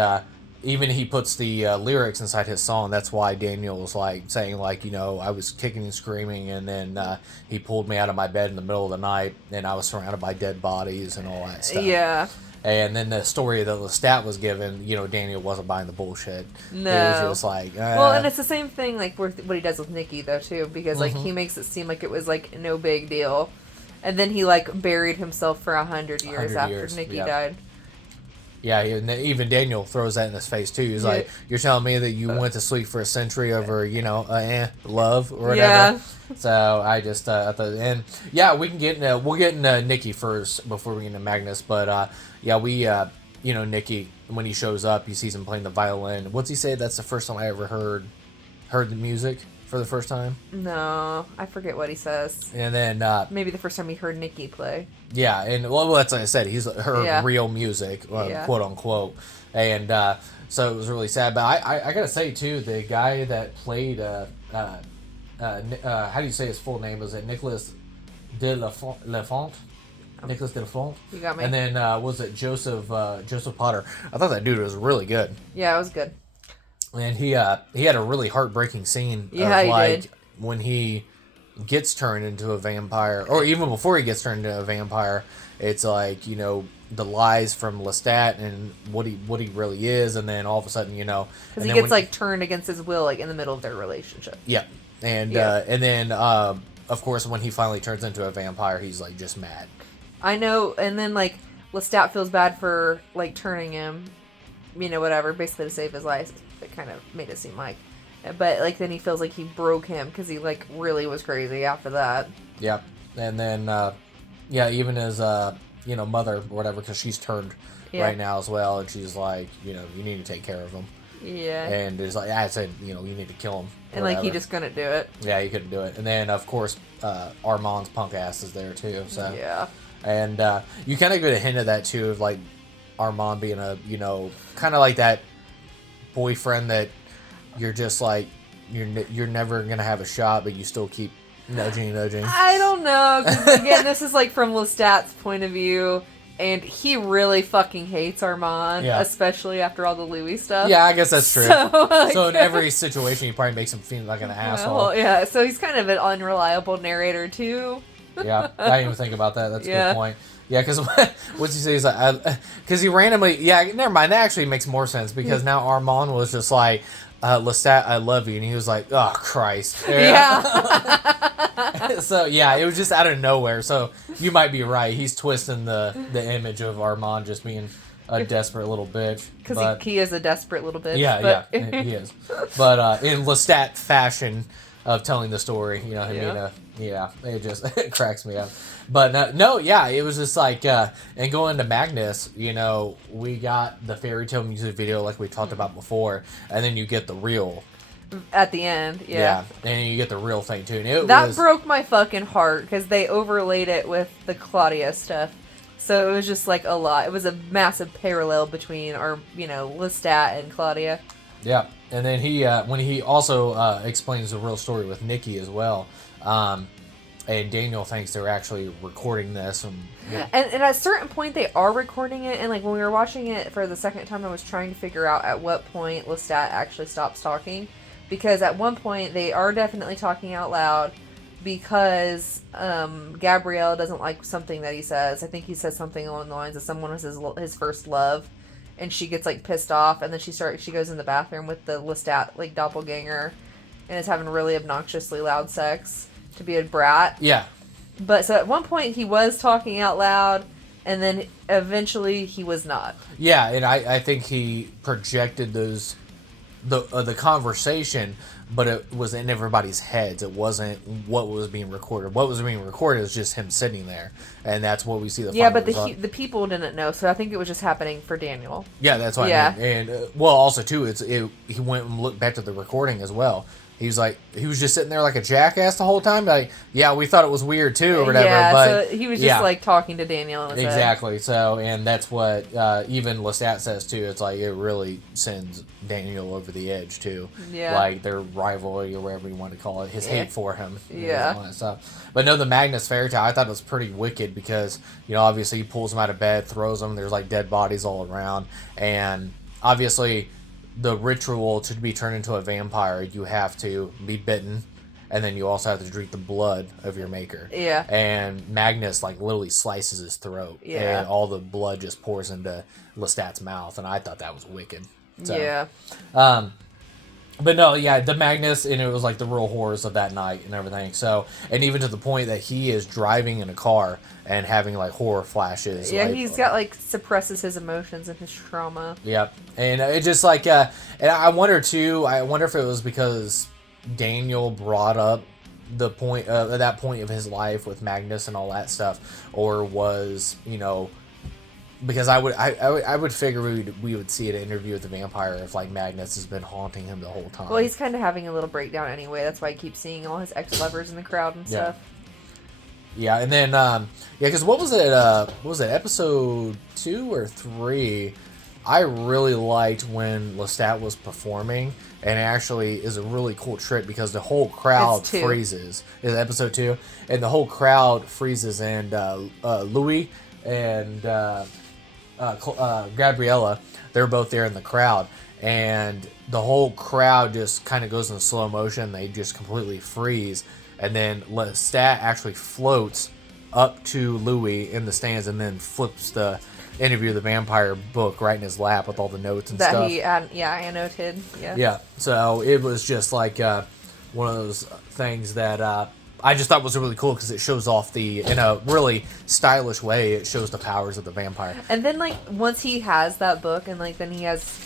even he puts the lyrics inside his song. That's why Daniel was, like, saying, like, you know, I was kicking and screaming, and then he pulled me out of my bed in the middle of the night, and I was surrounded by dead bodies and all that stuff. Yeah. And then the story that Lestat was given, you know, Daniel wasn't buying the bullshit. No. It was just like... Well, and it's the same thing, like, what he does with Nikki, though, too, because, like, he makes it seem like it was, like, no big deal. And then he, like, buried himself for 100 years after Nikki died. Yeah, and even Daniel throws that in his face, too. He's like, you're telling me that you went to sleep for a century over, you know, love or whatever? Yeah. So I just, at the end, yeah, we'll get into Nikki first before we get into Magnus. But, yeah, you know, Nikki, when he shows up, he sees him playing the violin. What's he say? That's the first time I ever heard the music for the first time? No, I forget what he says. And then... maybe the first time he heard Nikki play. Yeah, and, well, that's like I said. He's heard real music, quote unquote. And so it was really sad. But I gotta say, too, the guy that played... how do you say his full name? Was it Nicholas de la Font? Nicholas de la Font? You got me. And then, was it Joseph Potter? I thought that dude was really good. Yeah, it was good. And he had a really heartbreaking scene. Yeah, of, like, he did. When he gets turned into a vampire, or even before he gets turned into a vampire, it's like, you know, the lies from Lestat and what he really is, and then all of a sudden, you know, because he gets like turned against his will, like in the middle of their relationship. Yeah, and then of course when he finally turns into a vampire, he's like just mad. I know, and then like Lestat feels bad for like turning him, you know, whatever, basically to save his life. It kind of made it seem like, but like then he feels like he broke him because he like really was crazy after that. Yeah, And then, even his, mother or whatever, because she's turned right now as well, and she's like, you need to take care of him. Yeah. And there's like, I said, you need to kill him. And like, he just couldn't do it. Yeah, he couldn't do it. And then, of course, Armand's punk ass is there too. So yeah. And you kind of get a hint of that too, of like Armand being a, kind of like that boyfriend that you're just like, you're never gonna have a shot, but you still keep nudging. I don't know, because again, this is like from Lestat's point of view. And he really fucking hates Armand, especially after all the Louis stuff. Yeah, I guess that's true. So, so in every situation, he probably makes him feel like an asshole. Well, yeah, so he's kind of an unreliable narrator, too. Yeah, I didn't even think about that. That's a good point. Yeah, because what's he say? He's like, because he randomly, never mind. That actually makes more sense, because now Armand was just like, Lestat, I love you. And he was like, oh, Christ. Yeah. So, it was just out of nowhere. So, you might be right. He's twisting the image of Armand just being a desperate little bitch. Because he is a desperate little bitch. Yeah, he is. But in Lestat fashion of telling the story, it just it cracks me up. But it was just like, and going to Magnus, we got the fairy tale music video like we talked about before, and then you get the real. At the end, yeah. And you get the real thing too. And that broke my fucking heart, because they overlaid it with the Claudia stuff. So it was just like a lot. It was a massive parallel between our, Lestat and Claudia. Yeah. And then he, when he also explains the real story with Nikki as well, and Daniel thinks they're actually recording this. And at a certain point, they are recording it. And like when we were watching it for the second time, I was trying to figure out at what point Lestat actually stops talking. Because at one point, they are definitely talking out loud, because Gabrielle doesn't like something that he says. I think he says something along the lines of someone was his first love, and she gets like pissed off, and then she goes in the bathroom with the Lestat like doppelganger, and is having really obnoxiously loud sex to be a brat. Yeah. But so at one point he was talking out loud, and then eventually he was not. Yeah, and I think he projected the conversation, but it was in everybody's heads. It wasn't what was being recorded. What was being recorded was just him sitting there, and that's what we see. But the people didn't know, so I think it was just happening for Daniel. Yeah, that's what I mean. And also too, he went and looked back to the recording as well. He was just sitting there like a jackass the whole time. Like, yeah, we thought it was weird too, or whatever. Yeah, but so he was just like talking to Daniel. Exactly. So, and that's what even Lestat says too. It's like it really sends Daniel over the edge too. Yeah. Like their rivalry or whatever you want to call it, his hate for him. Yeah. All that stuff. But no, the Magnus fairy tale, I thought it was pretty wicked, because obviously he pulls him out of bed, throws him. There's like dead bodies all around, and obviously, the ritual to be turned into a vampire, you have to be bitten, and then you also have to drink the blood of your maker. Yeah. And Magnus like literally slices his throat. Yeah. And all the blood just pours into Lestat's mouth, and I thought that was wicked. So, yeah. But no, the Magnus, and it was like the real horrors of that night and everything. So, and even to the point that he is driving in a car and having like horror flashes. Yeah, he's got like suppresses his emotions and his trauma. Yep. And it just like, and I wonder if it was because Daniel brought up the point, that point of his life with Magnus and all that stuff, or was, because I would figure we would see an interview with the vampire if like Magnus has been haunting him the whole time. Well, he's kind of having a little breakdown anyway. That's why I keep seeing all his ex-lovers in the crowd and stuff. Yeah, and then because what was it? Episode 2 or 3? I really liked when Lestat was performing, and it actually is a really cool trick because the whole crowd freezes. Is it episode 2? And the whole crowd freezes, and Louis and Gabriella, they're both there in the crowd, and the whole crowd just kind of goes in slow motion. They just completely freeze, and then Lestat actually floats up to Louis in the stands, and then flips the Interview of the Vampire book right in his lap with all the notes and stuff. That he annotated. Yeah. So it was just like one of those things that I just thought was really cool, because it shows off in a really stylish way, it shows the powers of the vampire. And then like once he has that book, and like then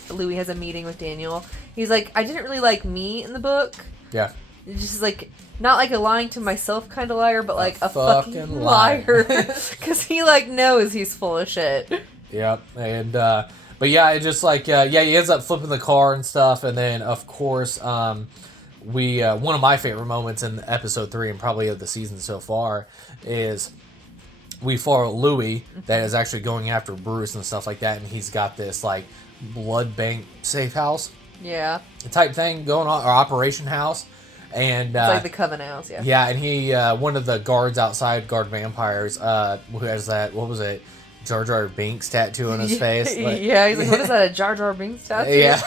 Louis has a meeting with Daniel, he's like, I didn't really like me in the book. Yeah. just like not like a lying to myself kind of liar, but like a fucking liar. because he like knows he's full of shit. Yep, and but yeah, it just like he ends up flipping the car and stuff, and then of course we one of my favorite moments in episode 3 and probably of the season so far is we follow Louis that is actually going after Bruce and stuff like that, and he's got this like blood bank safe house type thing going on, or operation house. And it's like the Coven House, yeah, and he one of the guards outside, guard vampires, who has that, what was it, Jar Jar Binks tattoo on his face. Like, yeah, he's like, what is that, a Jar Jar Binks tattoo? Yeah.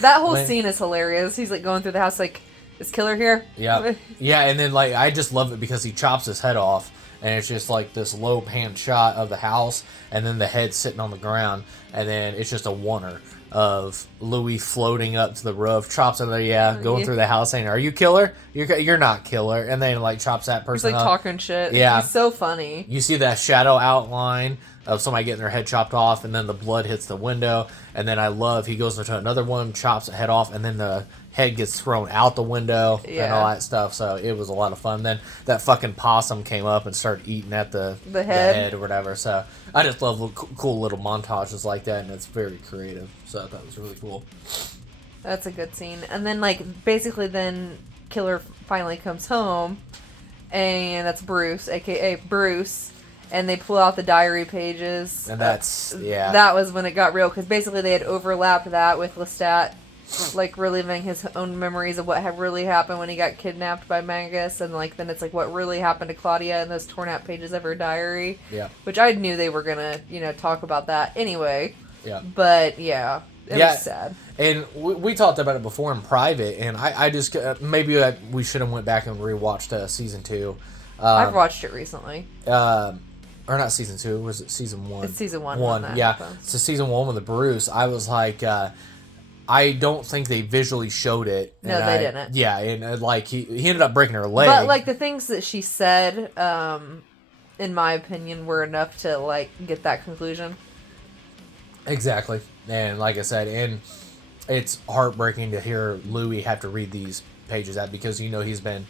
That whole scene is hilarious. He's like going through the house like, is Killer here? Yeah. Yeah, and then like I just love it because he chops his head off, and it's just like this low pan shot of the house, and then the head sitting on the ground, and then it's just a oneer of Louis floating up to the roof, chops it, going through the house saying, "Are you Killer? You're not Killer," and then like chops that person He's like up. talking shit. Yeah. He's so funny. You see that shadow outline of somebody getting their head chopped off, and then the blood hits the window, and then I love he goes into another one, chops the head off, and then the head gets thrown out the window and all that stuff. So it was a lot of fun. Then that fucking possum came up and started eating at the head or whatever. So I just love cool little montages like that, and it's very creative. So I thought it was really cool. That's a good scene. And then like basically then Killer finally comes home, and that's Bruce, aka Bruce. And they pull out the diary pages. And that's, that was when it got real, because basically they had overlapped that with Lestat, like reliving his own memories of what had really happened when he got kidnapped by Magus, and like then it's like what really happened to Claudia in those torn out pages of her diary. Yeah. Which I knew they were gonna, talk about that anyway. Yeah. But yeah, it was sad. And we talked about it before in private, and I just maybe we should have went back and rewatched season 2. I've watched it recently. Or not season 2, was it season 1? It's season 1. Yeah. So season 1 with the Bruce, I was like, I don't think they visually showed it. No, they didn't. Yeah, and like he ended up breaking her leg. But like the things that she said, in my opinion, were enough to like get that conclusion. Exactly. And like I said, and it's heartbreaking to hear Louis have to read these pages out, because he's been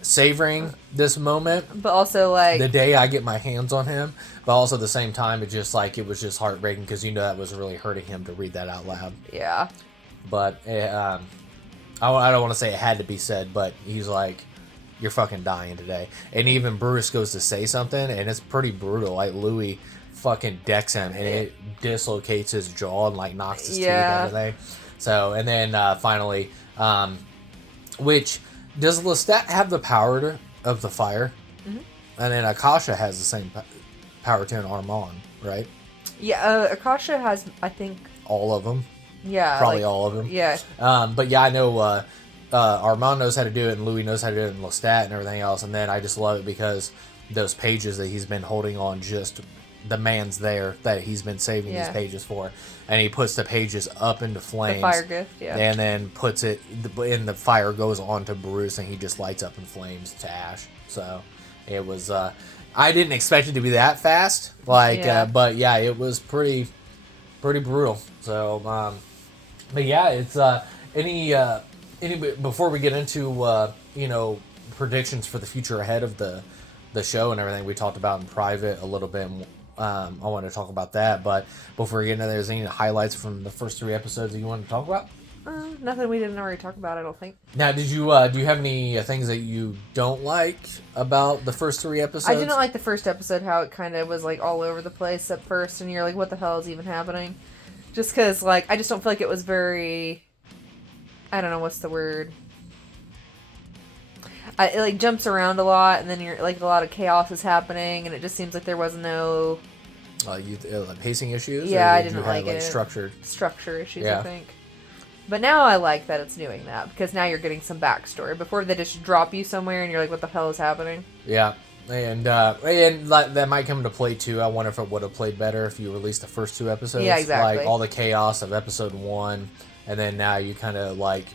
savoring this moment, but also like the day I get my hands on him, but also at the same time it was just heartbreaking, because that was really hurting him to read that out loud. Yeah. But I don't want to say it had to be said, but he's like, you're fucking dying today. And even Bruce goes to say something, and it's pretty brutal. Like Louis fucking decks him, and it dislocates his jaw and like knocks his teeth and everything. So, and then finally, which does Lestat have the power of the fire? Mm-hmm. And then Akasha has the same power to an Armand, right? Yeah, Akasha has, I think, all of them. Yeah, probably all of them. Yeah. But yeah, I know Armand knows how to do it, and Louis knows how to do it, and Lestat and everything else. And then I just love it because those pages that he's been holding on, just the man's there that he's been saving these pages for, and he puts the pages up into flames. The fire gift, and then puts it in the fire, goes on to Bruce, and he just lights up in flames to ash. So it was. I didn't expect it to be that fast, but yeah, it was pretty brutal. So, but yeah, it's any before we get into predictions for the future ahead of the show and everything we talked about in private a little bit. I want to talk about that, but before we get into there, is any highlights from the first 3 episodes that you want to talk about? Nothing we didn't already talk about, I don't think. Now, did you do you have any things that you don't like about the first 3 episodes? I didn't like the first episode, how it kind of was like all over the place at first, and you're like, what the hell is even happening? Just because, like, I just don't feel like it was very, I don't know, what's the word? It like jumps around a lot, and then you're like a lot of chaos is happening, and it just seems like there was no pacing issues. Yeah, I didn't like it. Structure issues. I think. But now I like that it's doing that, because now you're getting some backstory. Before they just drop you somewhere, and you're like, what the hell is happening? Yeah, and that might come into play too. I wonder if it would have played better if you released the first 2 episodes. Yeah, exactly. Like all the chaos of episode 1, and then now you kind of like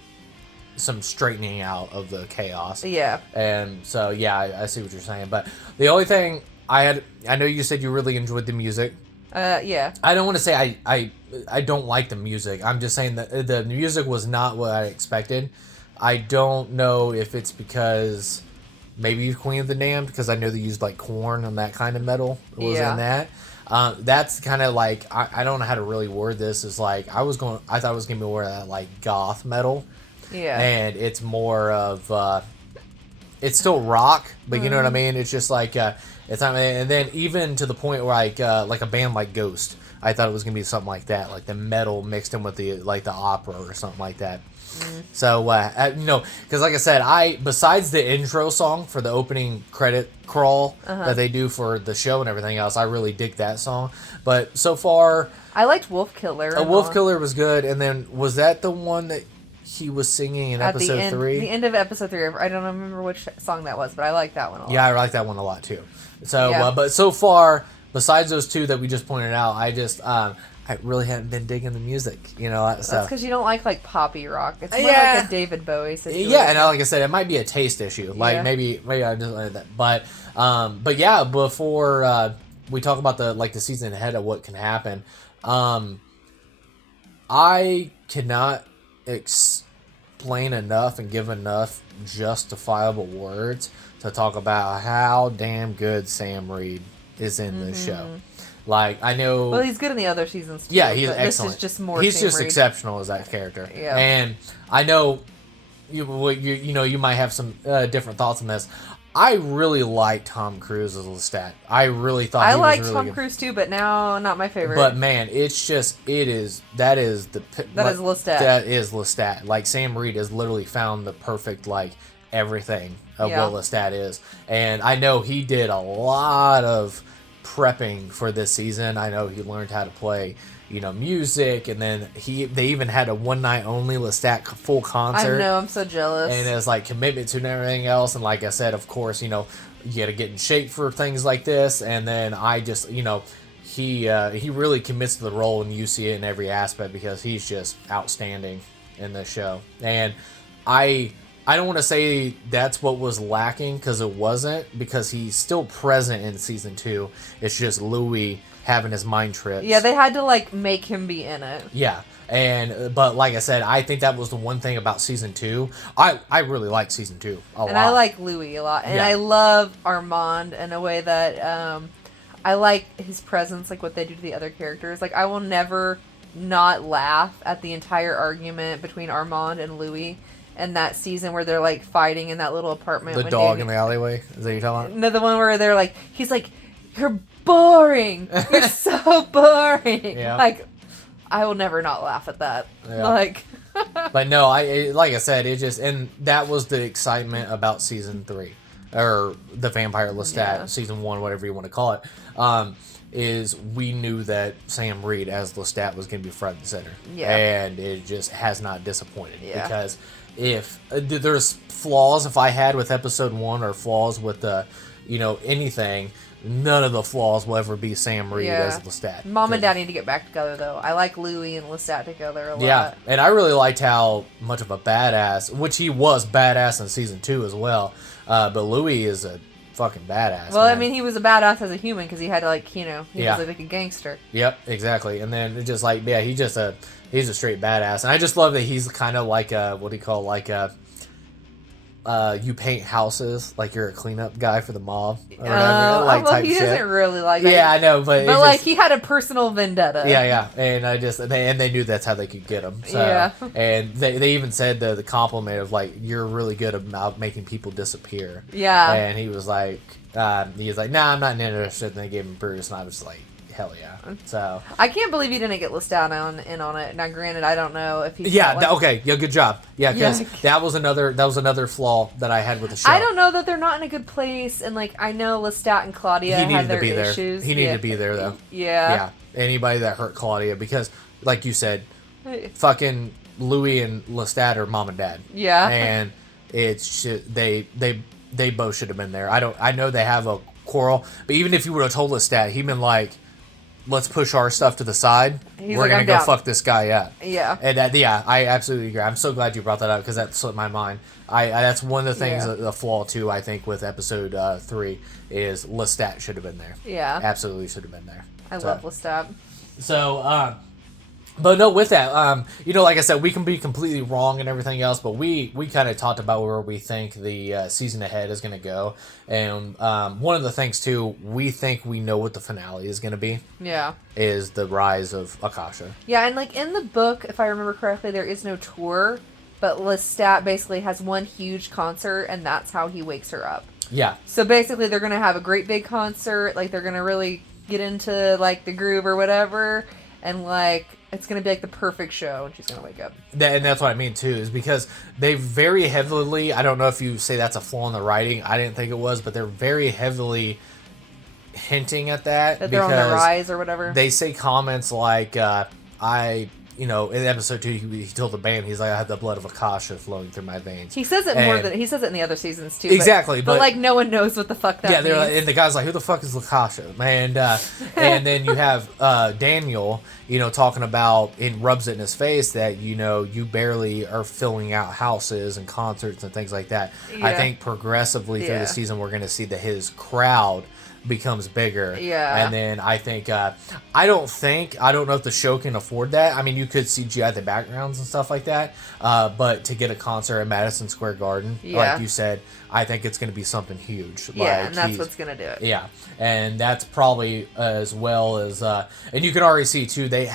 some straightening out of the chaos. Yeah. And so, yeah, I see what you're saying. But the only thing I know you said you really enjoyed the music. Yeah. I don't want to say I don't like the music. I'm just saying that the music was not what I expected. I don't know if it's because maybe Queen of the Damned, because I know they used like corn and that kind of metal was in that. That's kind of like, I don't know how to really word this. Is like I thought it was gonna be more of that like goth metal. Yeah. And it's more of it's still rock, but you know what I mean. It's just like it's not. And then even to the point where like a band like Ghost, I thought it was gonna be something like that, like the metal mixed in with the opera or something like that. So because like I said, besides the intro song for the opening credit crawl that they do for the show and everything else, I really dig that song. But so far, I liked Wolf Killer. Wolf Killer was good. And then was that the one that he was singing in episode 3? The end of episode 3. I don't remember which song that was, but I like that one a lot. Yeah, I like that one a lot too. So, but so far, besides those two that we just pointed out, I really haven't been digging the music, so. That's because you don't like poppy rock. It's more like a David Bowie situation. Yeah, and like I said, it might be a taste issue. Like maybe I just like that. But yeah, before we talk about the season ahead of what can happen, I cannot explain enough and give enough justifiable words to talk about how damn good Sam Reed is in this show. Like, I know... Well, he's good in the other seasons, too. Yeah, he's excellent. This is just more He's Sam just Reed. exceptional as that character. Yeah. And I know you might have some different thoughts on this. I really like Tom Cruise as Lestat. I really thought he was really good. I like Tom Cruise, too, but now not my favorite. But, man, that is Lestat. That is Lestat. Like, Sam Reed has literally found the perfect, everything of what Lestat is. And I know he did a lot of prepping for this season. I know he learned how to play, music, and then they even had a one night only Lestat full concert. I know, I'm so jealous. And it's commitment to and everything else. And like I said, of course, you got to get in shape for things like this. And then I just, he really commits to the role, and you see it in every aspect because he's just outstanding in this show. And I don't want to say that's what was lacking, because it wasn't, because he's still present in season 2. It's just Louis having his mind trips. Yeah, they had to make him be in it. Yeah, but like I said, I think that was the one thing about season 2. I really like season 2 a lot. And I like Louis a lot, and I love Armand in a way that I like his presence, what they do to the other characters. I will never not laugh at the entire argument between Armand and Louis. And that season where they're fighting in that little apartment. The dog in the alleyway? Is that what you're talking about? No, the one where they're he's you're boring. You're so boring. Yeah. I will never not laugh at that. Yeah. But no, like I said, it just, and that was the excitement about season 3. Or the Vampire Lestat, season 1, whatever you want to call it. Is we knew that Sam Reed as Lestat was going to be front and center. Yeah. And it just has not disappointed. Yeah. Because if there's flaws if I had with episode 1 or flaws with anything, none of the flaws will ever be Sam Reed as Lestat. Mom and Dad need to get back together, though. I like Louis and Lestat together a lot. Yeah, and I really liked how much of a badass, which he was badass in season 2 as well, but Louis is a fucking badass. Well, man. I mean, he was a badass as a human because he had to, he was like a gangster. Yep, exactly. And then it's just he's a straight badass. And I just love that he's kind of like a, what do you call, you paint houses, you're a cleanup guy for the mob. Or whatever, well, he doesn't really like Yeah, I know, but he had a personal vendetta. Yeah, and they knew that's how they could get him. So, yeah. And they even said the compliment of you're really good about making people disappear. Yeah. And he was like, nah, I'm not interested. And they gave him Bruce, and I was like, hell yeah. So I can't believe he didn't get Lestat in on it. Now, granted, I don't know if he. Yeah. Okay. Yeah. Good job. Yeah. Because that was another flaw that I had with the show. I don't know that they're not in a good place, and I know Lestat and Claudia had their issues. He needed to be there though. Yeah. Yeah. Anybody that hurt Claudia, because like you said, fucking Louis and Lestat are mom and dad. Yeah. And it's they both should have been there. I know they have a quarrel, but even if you would have told Lestat, he'd been like, let's push our stuff to the side. We're going to go fuck this guy up. Yeah. And I absolutely agree. I'm so glad you brought that up because that slipped my mind. That's one of the things, the flaw too, I think, with episode 3 is Lestat should have been there. Yeah. Absolutely should have been there. I love Lestat. So, But no, with that, like I said, we can be completely wrong and everything else, but we kind of talked about where we think the season ahead is going to go. And one of the things, too, we think we know what the finale is going to be. Yeah. Is the rise of Akasha. Yeah, and like in the book, if I remember correctly, there is no tour, but Lestat basically has one huge concert, and that's how he wakes her up. Yeah. So basically, they're going to have a great big concert, like they're going to really get into like the groove or whatever, and like... It's going to be like the perfect show, and she's going to wake up. And that's what I mean, too, is because they very heavily... I don't know if you say that's a flaw in the writing. I didn't think it was, but they're very heavily hinting at that. That they're on the rise or whatever. They say comments like, in episode 2, he told the band, he's like, I have the blood of Akasha flowing through my veins. He says it he says it in the other seasons, too. Exactly. But like, no one knows what the fuck that means. And the guy's like, who the fuck is Akasha? And then you have Daniel, talking about, and rubs it in his face that, you barely are filling out houses and concerts and things like that. Yeah. I think progressively through the season, we're going to see that his crowd becomes bigger. Yeah. And then I think, I don't know if the show can afford that. I mean, you could CGI the backgrounds and stuff like that. But to get a concert at Madison Square Garden, like you said, I think it's going to be something huge. Yeah, and that's what's going to do it. Yeah. And that's probably as well as, and you can already see too, they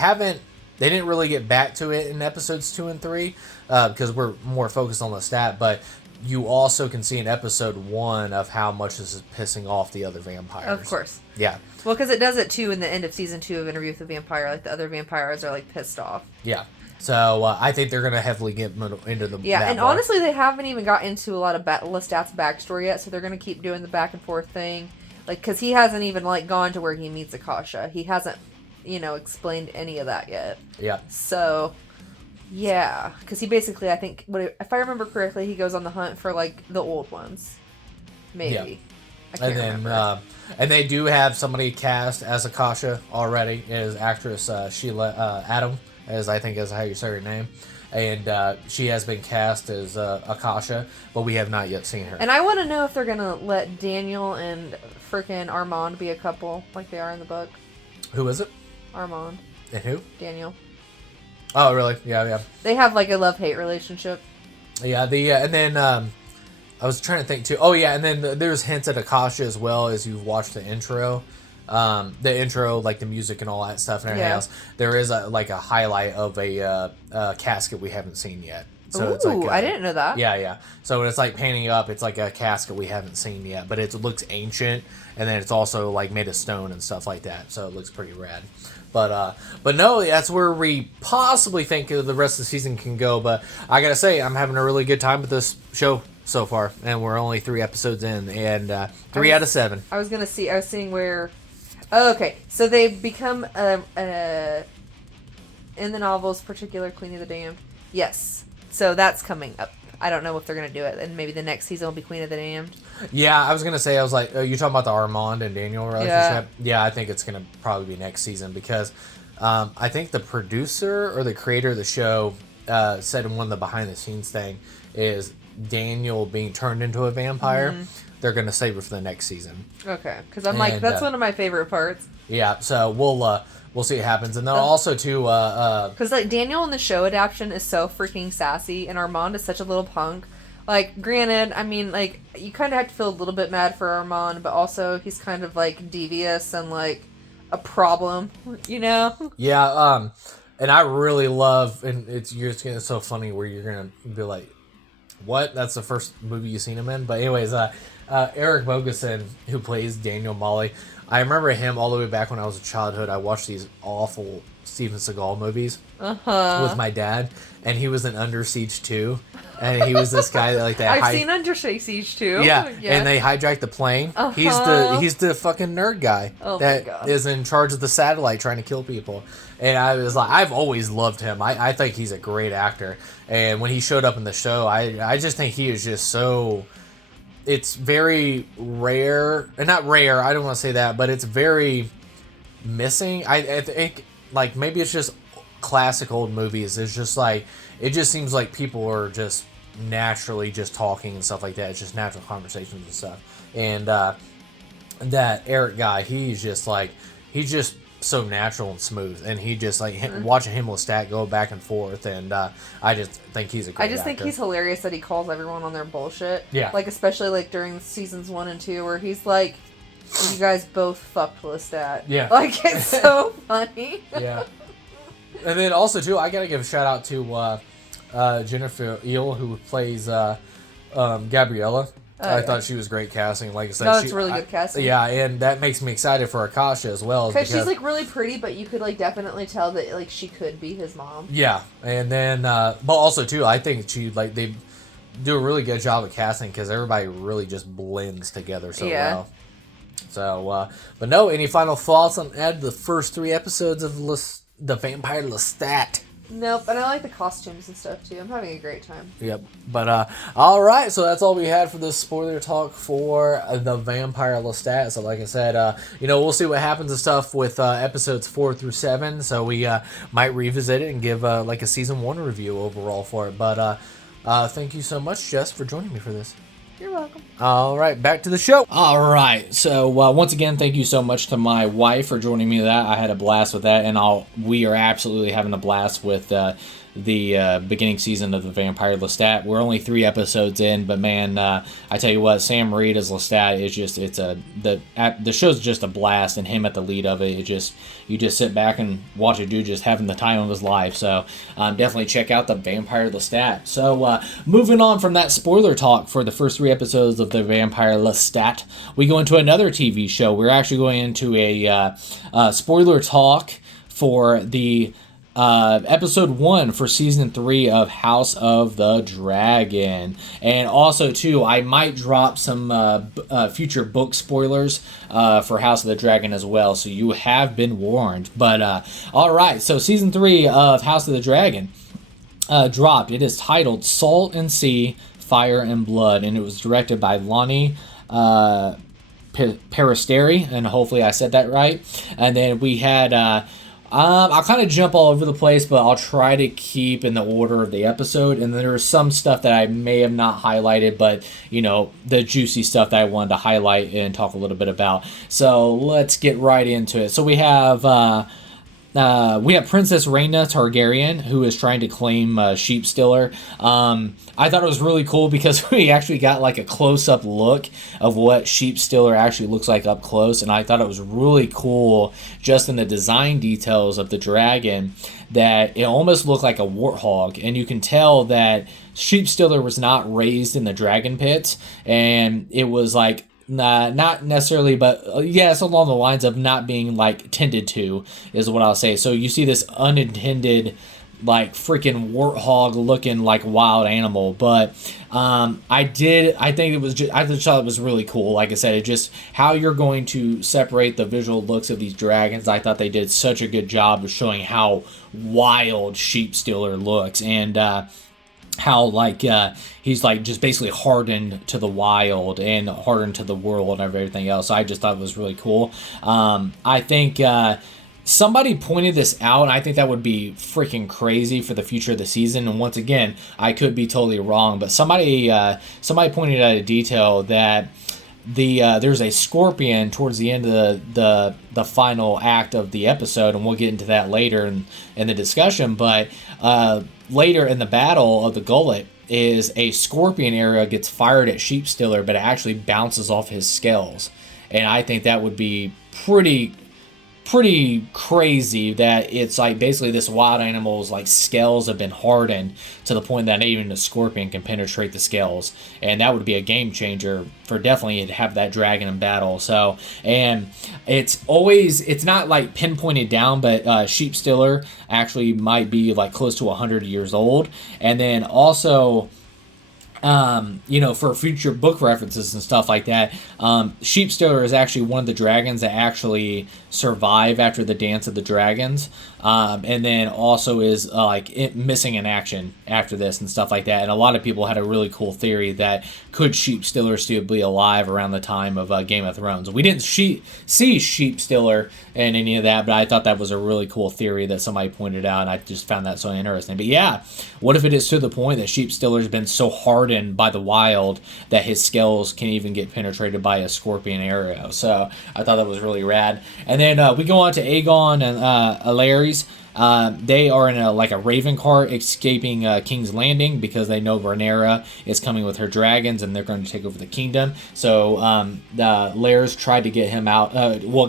didn't really get back to it in episodes 2 and 3, because we're more focused on Lestat, but you also can see in episode 1 of how much this is pissing off the other vampires. Of course. Yeah. Well, because it does it too in the end of season 2 of Interview with the Vampire. Like the other vampires are like pissed off. Yeah. So I think they're going to heavily get into the... Yeah, and honestly, they haven't even got into a lot of Lestat's backstory yet, so they're going to keep doing the back and forth thing. Like, because he hasn't even like gone to where he meets Akasha. He hasn't, explained any of that yet. Yeah. So... Yeah, because he basically, I think, if I remember correctly, he goes on the hunt for, like, the old ones. Maybe. Yeah. I can't remember. And they do have somebody cast as Akasha already, is actress Sheila Adam, as I think is how you say her name. And she has been cast as Akasha, but we have not yet seen her. And I want to know if they're going to let Daniel and frickin' Armand be a couple, like they are in the book. Who is it? Armand. And who? Daniel. Oh, really? Yeah. They have, like, a love-hate relationship. Yeah, and then, I was trying to think, too. Oh, yeah, and then there's hints at Akasha as well as you've watched the intro. The intro, like the music and all that stuff and everything else. There is, a highlight of a casket we haven't seen yet. So Ooh, it's like I didn't know that. Yeah. So when it's, like, panning up, it's like a casket we haven't seen yet. But it looks ancient, and then it's also, like, made of stone and stuff like that. So it looks pretty rad. But no, that's where we possibly think the rest of the season can go. But I gotta say, I'm having a really good time with this show so far, and we're only 3 episodes in, and 3 out of 7. I was seeing where. Oh, okay, so they become in the novels, particular Queen of the Damned. Yes, so that's coming up. I don't know if they're going to do it, and maybe the next season will be Queen of the Damned. Yeah, I was going to say, you're talking about the Armand and Daniel relationship? Yeah, I think it's going to probably be next season, because I think the producer or the creator of the show said in one of the behind-the-scenes thing is Daniel being turned into a vampire. Mm-hmm. They're going to save it for the next season. Okay, because that's one of my favorite parts. Yeah, so we'll see what happens. And then also, too... Because, like, Daniel in the show adaptation is so freaking sassy, and Armand is such a little punk. Like, granted, I mean, like, you kind of have to feel a little bit mad for Armand, but also he's kind of, like, devious and, like, a problem, Yeah, and I really love... And it's so funny where you're going to be like, what? That's the first movie you've seen him in? But anyways, Eric Boguson, who plays Daniel Molly... I remember him all the way back when I was a childhood. I watched these awful Steven Seagal movies with my dad, and he was in Under Siege 2, and he was this guy that like that. I've seen Under Siege 2. Yeah, and they hijacked the plane. He's the fucking nerd guy that is in charge of the satellite trying to kill people. And I was like, I've always loved him. I think he's a great actor, and when he showed up in the show, I just think he is just so. It's very rare, and not rare, I don't want to say that, but it's very missing. I think, like, maybe it's just classic old movies. It's just like, it just seems like people are just naturally just talking and stuff like that. It's just natural conversations and stuff. And that Eric guy, he's just like, he's just so natural and smooth, and he just like watching him Lestat go back and forth, and I just think he's a great actor. think he's hilarious that he calls everyone on their bullshit. Yeah. Like, especially like during seasons 1 and 2 where he's like, you guys both fucked Lestat. Yeah. Like, it's so funny. Yeah. And then also too, I gotta give a shout out to Jennifer Eel, who plays Gabriella. I thought she was great casting. Like I said, No, it's really good casting. Yeah, and that makes me excited for Akasha as well. Because she's like really pretty, but you could like definitely tell that like she could be his mom. Yeah, and then but also too, I think they do a really good job of casting because everybody really just blends together so well. So, but no, any final thoughts on the first 3 episodes of the Vampire Lestat? Nope, and I like the costumes and stuff too. I'm having a great time. Yep. But all right, so that's all we had for this spoiler talk for the Vampire Lestat. So like I said, we'll see what happens and stuff with episodes 4 through 7. So we might revisit it and give like a season 1 review overall for it. But thank you so much, Jess, for joining me for this. You're welcome. All right, back to the show. All right. So once again, thank you so much to my wife for joining me. I had a blast with that, and we are absolutely having a blast with the beginning season of the Vampire Lestat. We're only 3 episodes in, but man, I tell you what, Sam Reed as Lestat is just the show's just a blast, and him at the lead of it. You just sit back and watch a dude just having the time of his life. So definitely check out the Vampire Lestat. So moving on from that spoiler talk for the first 3 episodes of the Vampire Lestat, we go into another TV show. We're actually going into a spoiler talk for the episode 1 for season 3 of House of the Dragon. And also too, I might drop some future book spoilers for House of the Dragon as well, so you have been warned. But alright, so season 3 of House of the Dragon dropped. It is titled Salt and Sea, Fire and Blood, and it was directed by Lonnie Peristeri, and hopefully I said that right. And then we had I'll kind of jump all over the place, but I'll try to keep in the order of the episode. And there's some stuff that I may have not highlighted, but, the juicy stuff that I wanted to highlight and talk a little bit about. So let's get right into it. So we have Princess Rhaena Targaryen, who is trying to claim Sheep Stiller. I thought it was really cool because we actually got like a close-up look of what Sheep Stiller actually looks like up close, and I thought it was really cool just in the design details of the dragon that it almost looked like a warthog, and you can tell that Sheep Stiller was not raised in the dragon pit, and it was like not necessarily, but yes, along the lines of not being like tended to is what I'll say. So you see this unintended, like freaking warthog looking like wild animal, but I just thought it was really cool. Like I said, it just how you're going to separate the visual looks of these dragons. I thought they did such a good job of showing how wild Sheep Stiller looks, and how like he's like just basically hardened to the wild and hardened to the world and everything else. So I just thought it was really cool. I think somebody pointed this out, and I think that would be freaking crazy for the future of the season. And once again, I could be totally wrong, but somebody pointed out a detail that there's a scorpion towards the end of the final act of the episode, and we'll get into that later in the discussion. But later in the Battle of the Gullet is a scorpion arrow gets fired at Sheep Stiller, but it actually bounces off his scales, and I think that would be pretty crazy that it's like basically this wild animal's like scales have been hardened to the point that even a scorpion can penetrate the scales, and that would be a game changer for definitely to have that dragon in battle. So, and it's not like pinpointed down, but Sheep Stiller actually might be like close to 100 years old. And then also for future book references and stuff like that, Sheep Stiller is actually one of the dragons that actually survive after the Dance of the Dragons, and then also is missing in action after this and stuff like that. And a lot of people had a really cool theory that could Sheep Stiller still be alive around the time of Game of Thrones. We didn't see Sheep Stiller in any of that, but I thought that was a really cool theory that somebody pointed out, and I just found that so interesting. But yeah, what if it is to the point that Sheep Stiller's been so hardened hardened by the wild that his scales can even get penetrated by a scorpion arrow. So I thought that was really rad. And then we go on to Aegon and Alaris. They are in a raven cart escaping King's Landing because they know Rhaenyra is coming with her dragons and they're going to take over the kingdom. So the Lairs tried to get him out,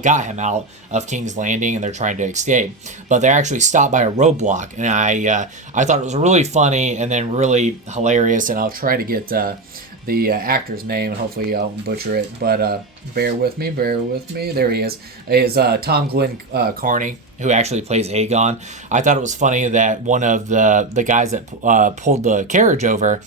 got him out of King's Landing, and they're trying to escape. But they're actually stopped by a roadblock, and I thought it was really funny and then really hilarious, and I'll try to get the actor's name, and hopefully I won't butcher it, but bear with me. There he is. Is Tom Glenn Carney, who actually plays Aegon. I thought it was funny that one of the guys that pulled the carriage over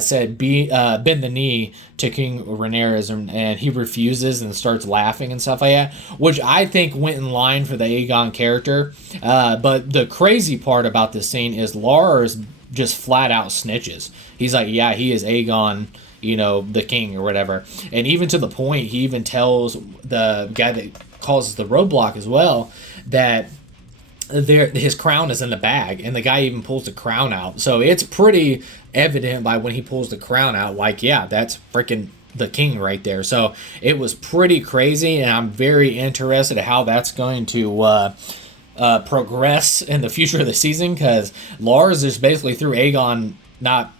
said, bend the knee to King Rhaenyra, and he refuses and starts laughing and stuff like that, which I think went in line for the Aegon character. But the crazy part about this scene is Lars just flat out snitches. He's like, yeah, he is Aegon, the king or whatever. And even to the point, he even tells the guy that causes the roadblock as well that his crown is in the bag, and the guy even pulls the crown out. So it's pretty evident by when he pulls the crown out, like, yeah, that's freaking the king right there. So it was pretty crazy, and I'm very interested in how that's going to progress in the future of the season, because Lars just basically threw Aegon not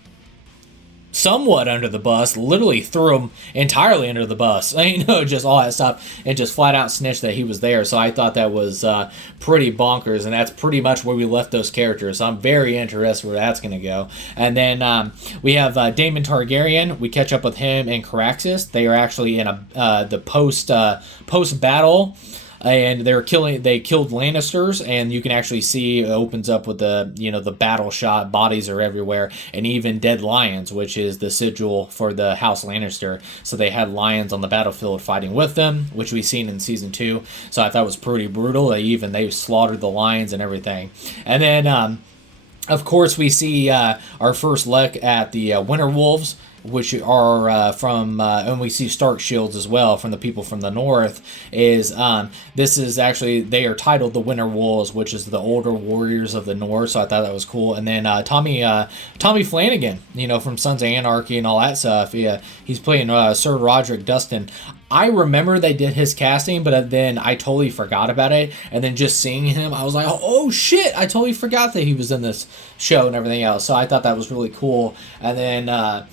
somewhat under the bus, literally threw him entirely under the bus, just all that stuff, and just flat out snitched that he was there. So I thought that was pretty bonkers, and that's pretty much where we left those characters. So I'm very interested where that's going to go. And then we have Daemon Targaryen. We catch up with him and Caraxes. They are actually in the post battle. And they killed Lannisters, and you can actually see it opens up with the battle shot, bodies are everywhere, and even dead lions, which is the sigil for the House Lannister. So they had lions on the battlefield fighting with them, which we've seen in season 2. So I thought it was pretty brutal. They slaughtered the lions and everything. And then, of course, we see our first look at the Winterwolves, which are and we see Stark shields as well from the people from the north. This is actually, they are titled the Winter Wolves, which is the older warriors of the north. So I thought that was cool. And then Tommy Flanagan, from Sons of Anarchy and all that stuff. Yeah, he's playing Sir Roderick Dustin. I remember they did his casting, but then I totally forgot about it. And then just seeing him, I was like, oh shit, I totally forgot that he was in this show and everything else. So I thought that was really cool. And then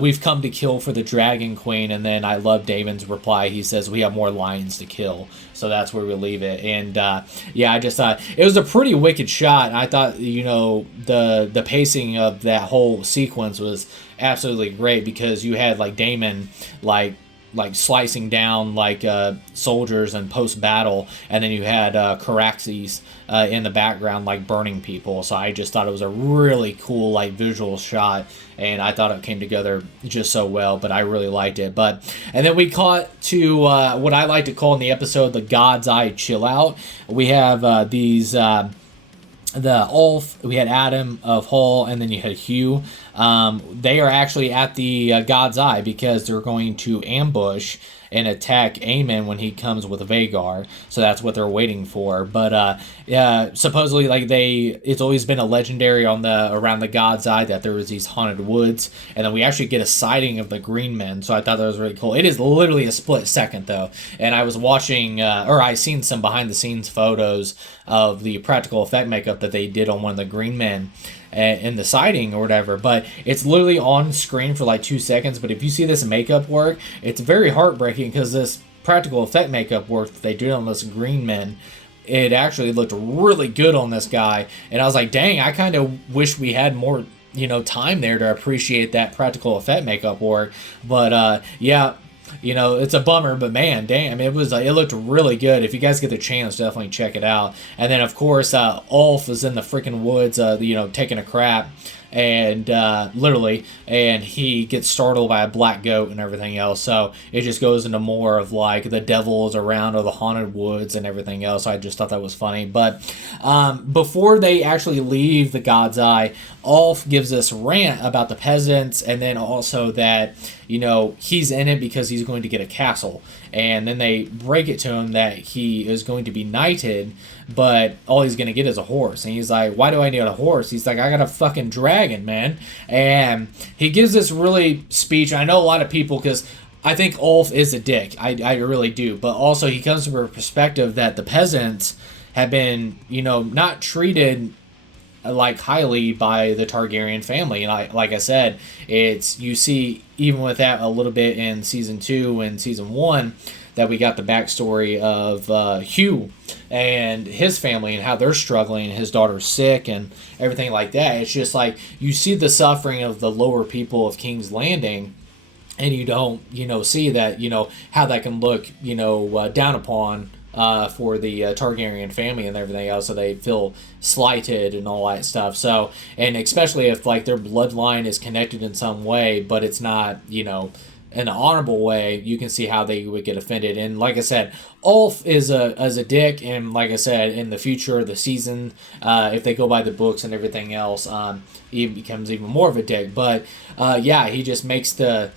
we've come to kill for the Dragon Queen, and then I love Daemon's reply. He says, we have more lions to kill. So that's where we leave it. And I just thought it was a pretty wicked shot. I thought, the pacing of that whole sequence was absolutely great, because you had like Daemon like slicing down soldiers and post battle, and then you had Caraxes in the background burning people. So I just thought it was a really cool visual shot, and I thought it came together just so well. But I really liked it. And then we caught to what I like to call in the episode the God's Eye chill out. We have the Ulf, we had Adam of Hull, and then you had Hugh. They are actually at the God's Eye because they're going to ambush and attack Aemon when he comes with Vhagar. So that's what they're waiting for. But supposedly, it's always been a legendary around the God's Eye that there was these haunted woods, and then we actually get a sighting of the Green Men. So I thought that was really cool. It is literally a split second though, and I was watching, I seen some behind the scenes photos of the practical effect makeup that they did on one of the Green Men in the sighting or whatever, but it's literally on screen for 2 seconds. But if you see this makeup work, it's very heartbreaking, because this practical effect makeup work that they did on this Green Men, it actually looked really good on this guy, and I was like, dang, I kind of wish we had more time there to appreciate that practical effect makeup work. But it's a bummer, but man, damn, it looked really good. If you guys get the chance, definitely check it out. And then, of course, Ulf is in the freaking woods, taking a crap, and literally, and he gets startled by a black goat and everything else. So it just goes into more of the devil is around, or the haunted woods and everything else. So I just thought that was funny. But before they actually leave the God's Eye, Ulf gives this rant about the peasants, and then also that he's in it because he's going to get a castle. And then they break it to him that he is going to be knighted, but all he's going to get is a horse. And he's like, why do I need a horse? He's like, I got a fucking dragon, man. And he gives this really speech. I know a lot of people, because I think Ulf is a dick. I really do. But also he comes from a perspective that the peasants have been, not treated like highly by the Targaryen family. And like I said, you see even with that a little bit in season 2 and season 1 that we got the backstory of Hugh and his family and how they're struggling, and his daughter's sick and everything like that. It's just like you see the suffering of the lower people of King's Landing, and you don't see that how that can look down upon for the Targaryen family and everything else, so they feel slighted and all that stuff. So, and especially if like their bloodline is connected in some way, but it's not, in an honorable way, you can see how they would get offended. And like I said, Ulf is a dick, and like I said, in the future of the season, if they go by the books and everything else, he becomes even more of a dick. But he just makes the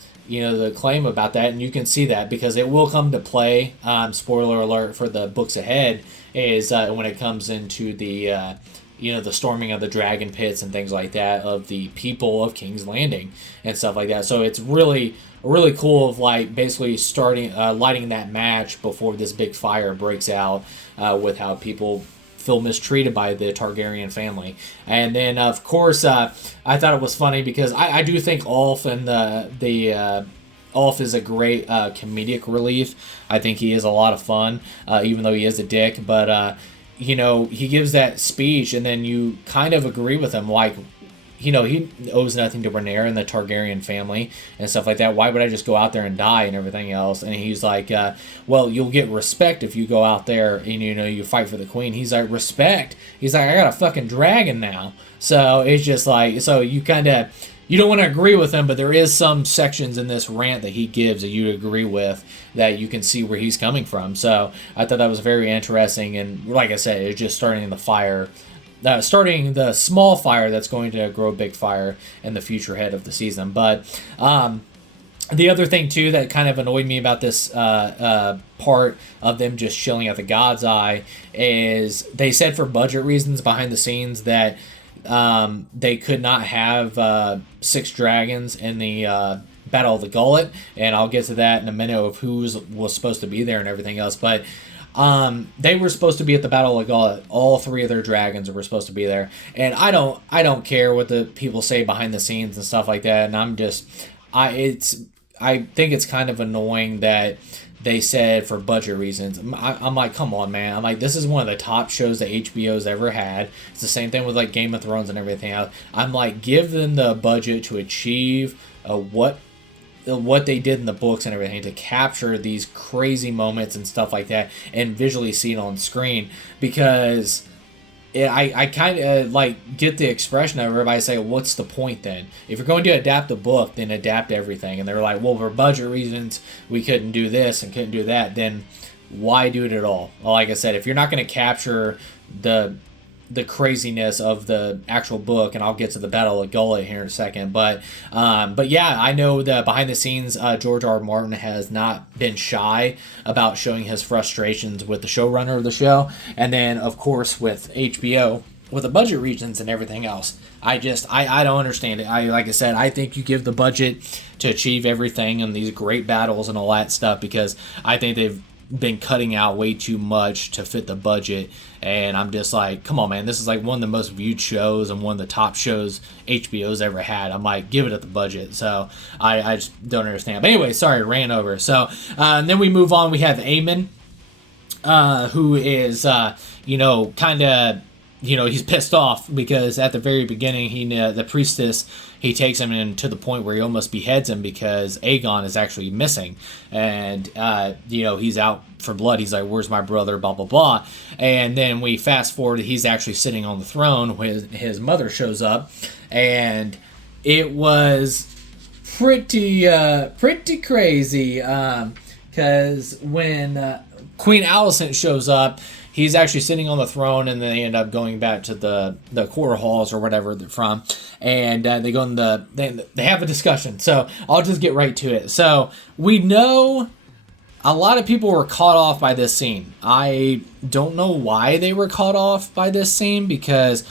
claim about that, and you can see that because it will come to play. Spoiler alert for the books ahead is when it comes into the the storming of the dragon pits and things like that of the people of King's Landing and stuff like that. So it's really cool of like basically starting lighting that match before this big fire breaks out with how people feel mistreated by the Targaryen family. And then of course I thought it was funny because I do think Ulf and the Ulf is a great comedic relief. I think he is a lot of fun, even though he is a dick. But he gives that speech, and then you kind of agree with him, like he owes nothing to Rhaenyra and the Targaryen family and stuff like that. Why would I just go out there and die and everything else? And he's like, well, you'll get respect if you go out there and, you fight for the queen. He's like, respect? He's like, I got a fucking dragon now. So it's just like, so you kind of, you don't want to agree with him, but there is some sections in this rant that he gives that you agree with, that you can see where he's coming from. So I thought that was very interesting. And like I said, it's just starting the small fire that's going to grow a big fire in the future head of the season. But the other thing too that kind of annoyed me about this part of them just chilling at the God's Eye is they said for budget reasons behind the scenes that they could not have 6 dragons in the Battle of the Gullet, and I'll get to that in a minute of who was supposed to be there and everything else. But they were supposed to be at the Battle of the Gullet. All 3 of their dragons were supposed to be there, and I don't care what the people say behind the scenes and stuff like that. And I think it's kind of annoying that they said for budget reasons. I'm like, come on, man. I'm like, this is one of the top shows that HBO's ever had. It's the same thing with like Game of Thrones and everything else. I'm like, give them the budget to achieve what they did in the books and everything, to capture these crazy moments and stuff like that and visually see it on screen. Because I kind of like get the expression of everybody say, what's the point then? If you're going to adapt the book, then adapt everything. And they're like, well, for budget reasons, we couldn't do this and couldn't do that. Then why do it at all? Well, like I said, if you're not going to capture the craziness of the actual book, and I'll get to the Battle of Gullet here in a second, but yeah, I know that behind the scenes, George R. R. Martin has not been shy about showing his frustrations with the showrunner of the show, and then of course with HBO with the budget reasons and everything else. I don't understand it. Like I said, I think you give the budget to achieve everything and these great battles and all that stuff, because I think they've been cutting out way too much to fit the budget. And I'm just like, come on, man, this is like one of the most viewed shows and one of the top shows HBO's ever had. I'm like, give it at the budget. So I just don't understand. But anyway, sorry, ran over. So and then we move on. We have Aemon, who is kind of, he's pissed off because at the very beginning, the priestess, he takes him in to the point where he almost beheads him because Aegon is actually missing. And, he's out for blood. He's like, where's my brother, blah, blah, blah. And then we fast forward, he's actually sitting on the throne when his mother shows up. And it was pretty crazy because when Queen Alicent shows up, he's actually sitting on the throne, and then they end up going back to the core halls or whatever they're from, and they go in they have a discussion. So I'll just get right to it. So we know a lot of people were caught off by this scene. I don't know why they were caught off by this scene, because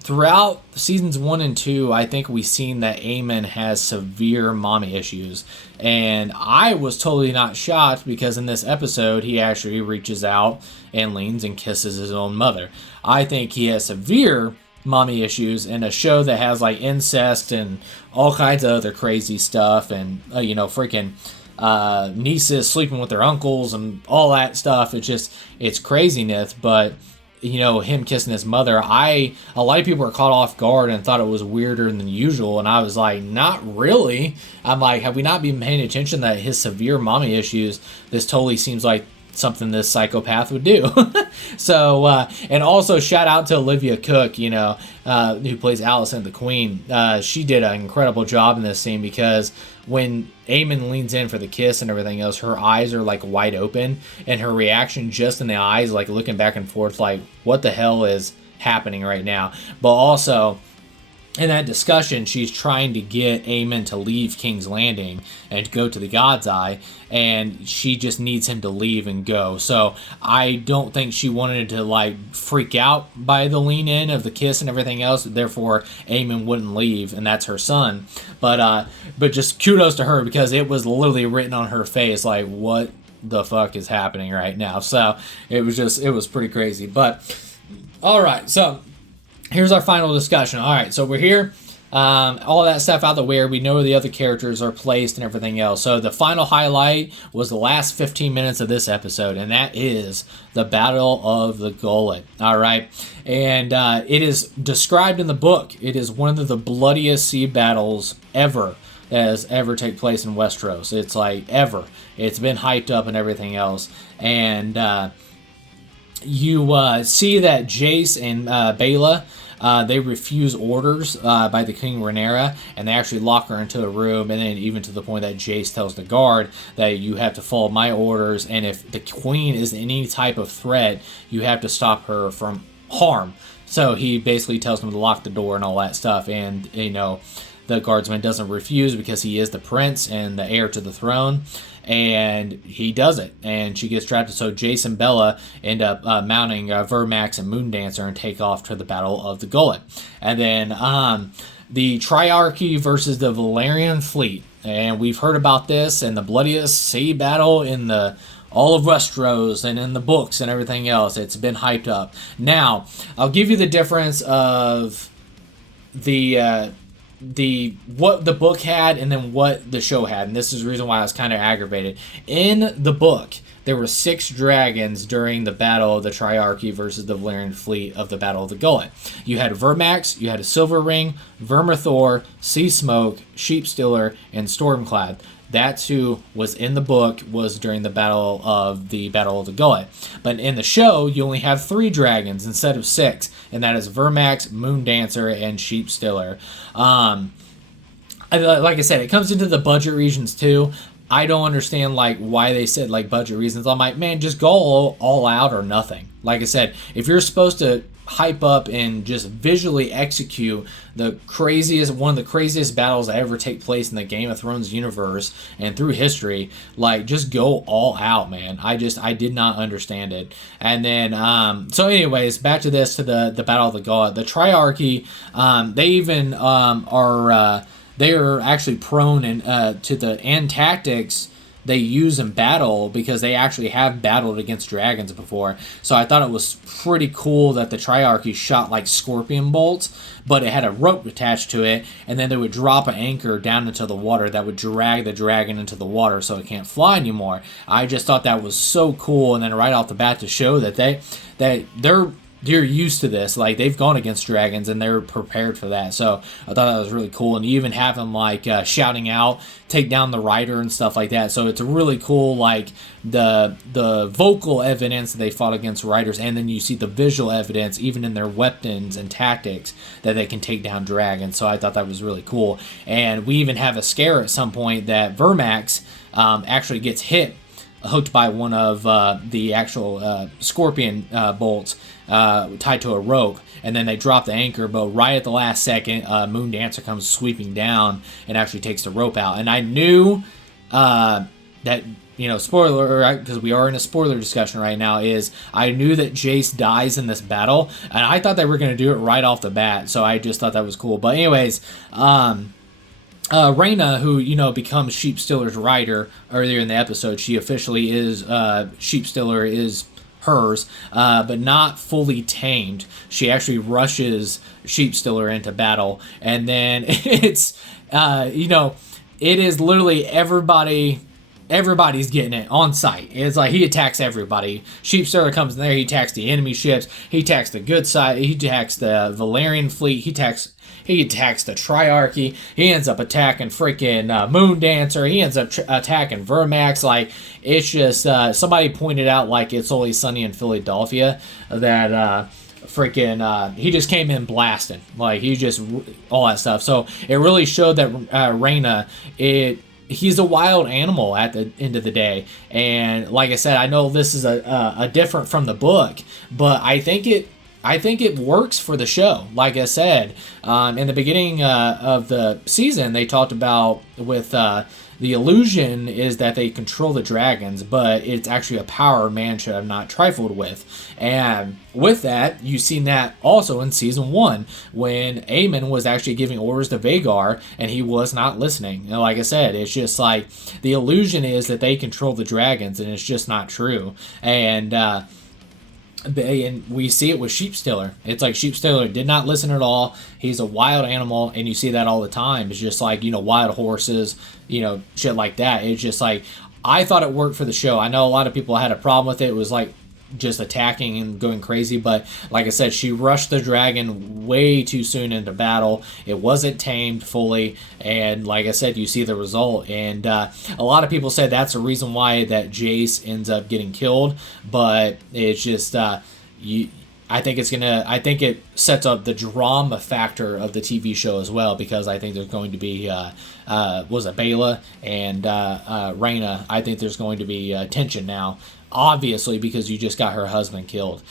throughout seasons 1 and 2, I think we've seen that Aemon has severe mommy issues. And I was totally not shocked, because in this episode, he actually reaches out and leans and kisses his own mother. I think he has severe mommy issues in a show that has like incest and all kinds of other crazy stuff, and freaking nieces sleeping with their uncles and all that stuff. It's craziness. But him kissing his mother, a lot of people were caught off guard and thought it was weirder than usual, and I was like, not really. I'm like, have we not been paying attention that his severe mommy issues, this totally seems like something this psychopath would do. So and also shout out to Olivia Cook, who plays Alicent the Queen. She did an incredible job in this scene, because when Aemon leans in for the kiss and everything else, her eyes are like wide open, and her reaction just in the eyes, like looking back and forth, like what the hell is happening right now. But also in that discussion, she's trying to get Aemon to leave King's Landing and go to the God's Eye, and she just needs him to leave and go. So I don't think she wanted to like freak out by the lean in of the kiss and everything else. Therefore, Aemon wouldn't leave, and that's her son. But just kudos to her, because it was literally written on her face, like what the fuck is happening right now. So it was pretty crazy. But all right, so here's our final discussion. All right, so we're here. All that stuff out the way. We know where the other characters are placed and everything else. So the final highlight was the last 15 minutes of this episode, and that is the Battle of the Gullet. All right, and it is described in the book. It is one of the bloodiest sea battles ever that has ever take place in Westeros. It's like ever. It's been hyped up and everything else, and you see that Jace and Baela, they refuse orders by the King Rhaenyra, and they actually lock her into a room, and then even to the point that Jace tells the guard that you have to follow my orders, and if the queen is any type of threat, you have to stop her from harm. So he basically tells them to lock the door and all that stuff, and the guardsman doesn't refuse, because he is the prince and the heir to the throne. And he does it, and she gets trapped. So Jace and Bella end up mounting Vermax and Moondancer and take off to the Battle of the Gullet. And then the Triarchy versus the Valyrian fleet. And we've heard about this and the bloodiest sea battle in all of Westeros and in the books and everything else. It's been hyped up. Now, I'll give you the difference of what the book had and then what the show had, and this is the reason why I was kind of aggravated. In the book, there were 6 dragons during the Battle of the Triarchy versus the Valyrian fleet of the Battle of the Gullet. You had Vermax, you had a Silver Ring, Vermithor, Sea Smoke, Sheepstiller, and Stormclad. That's who was in the book, was during the Battle of the Gullet. But in the show, you only have 3 dragons instead of 6, and that is Vermax, Moondancer, and Sheepstiller. Like I said, it comes into the budget regions too. I don't understand why they said budget reasons. I'm like, man, just go all out or nothing. Like I said, if you're supposed to hype up and just visually execute one of the craziest battles that ever take place in the Game of Thrones universe and through history, just go all out, man. I did not understand it. And then so anyways, back to the Battle of the Gullet. The Triarchy, they even they are actually prone to the end tactics they use in battle, because they actually have battled against dragons before. So I thought it was pretty cool that the Triarchy shot scorpion bolts, but it had a rope attached to it, and then they would drop an anchor down into the water that would drag the dragon into the water so it can't fly anymore. I just thought that was so cool, and then right off the bat to show that they're used to this. They've gone against dragons and they're prepared for that. So I thought that was really cool. And you even have them shouting out, take down the rider and stuff like that. So it's really cool, the vocal evidence that they fought against riders, and then you see the visual evidence even in their weapons and tactics that they can take down dragons. So I thought that was really cool. And we even have a scare at some point that Vermax actually gets hit hooked by one of the actual scorpion bolts tied to a rope, and then they drop the anchor, but right at the last second, Moon Dancer comes sweeping down and actually takes the rope out. And I knew that, spoiler, right, because we are in a spoiler discussion right now, is I knew that Jace dies in this battle, and I thought they were going to do it right off the bat, so I just thought that was cool. But anyways, Reyna, who, becomes Sheepstiller's rider earlier in the episode, she officially is, Sheepstiller is hers, but not fully tamed. She actually rushes Sheepstiller into battle, and then it's, it is literally everybody's getting it on sight. It's like he attacks everybody. Sheepstiller comes in there, he attacks the enemy ships, he attacks the good side, he attacks the Valerian fleet, he attacks the Triarchy, he ends up attacking freaking Moon Dancer, he ends up attacking Vermax. Like, it's just, somebody pointed out, like, It's Always Sunny in Philadelphia, that, he just came in blasting. Like, he just, all that stuff. So, it really showed that Reyna, he's a wild animal at the end of the day. And, like I said, I know this is a different from the book, but I think it works for the show. Like I said, in the beginning of the season, they talked about with the illusion is that they control the dragons, but it's actually a power man should have not trifled with. And with that, you've seen that also in season 1 when Aemon was actually giving orders to Vhagar and he was not listening. And like I said, it's just like the illusion is that they control the dragons, and it's just not true. And we see it with Sheepstiller. It's like Sheepstiller did not listen at all. He's a wild animal, and you see that all the time. It's just like, wild horses, shit like that. It's just like, I thought it worked for the show. I know a lot of people had a problem with it. It was like just attacking and going crazy, but like I said, she rushed the dragon way too soon into battle. It wasn't tamed fully, and like I said, you see the result. And a lot of people said that's the reason why that Jace ends up getting killed, but it's just I think it sets up the drama factor of the TV show as well, because I think there's going to be Bela and Reyna. I think there's going to be tension now, obviously, because you just got her husband killed.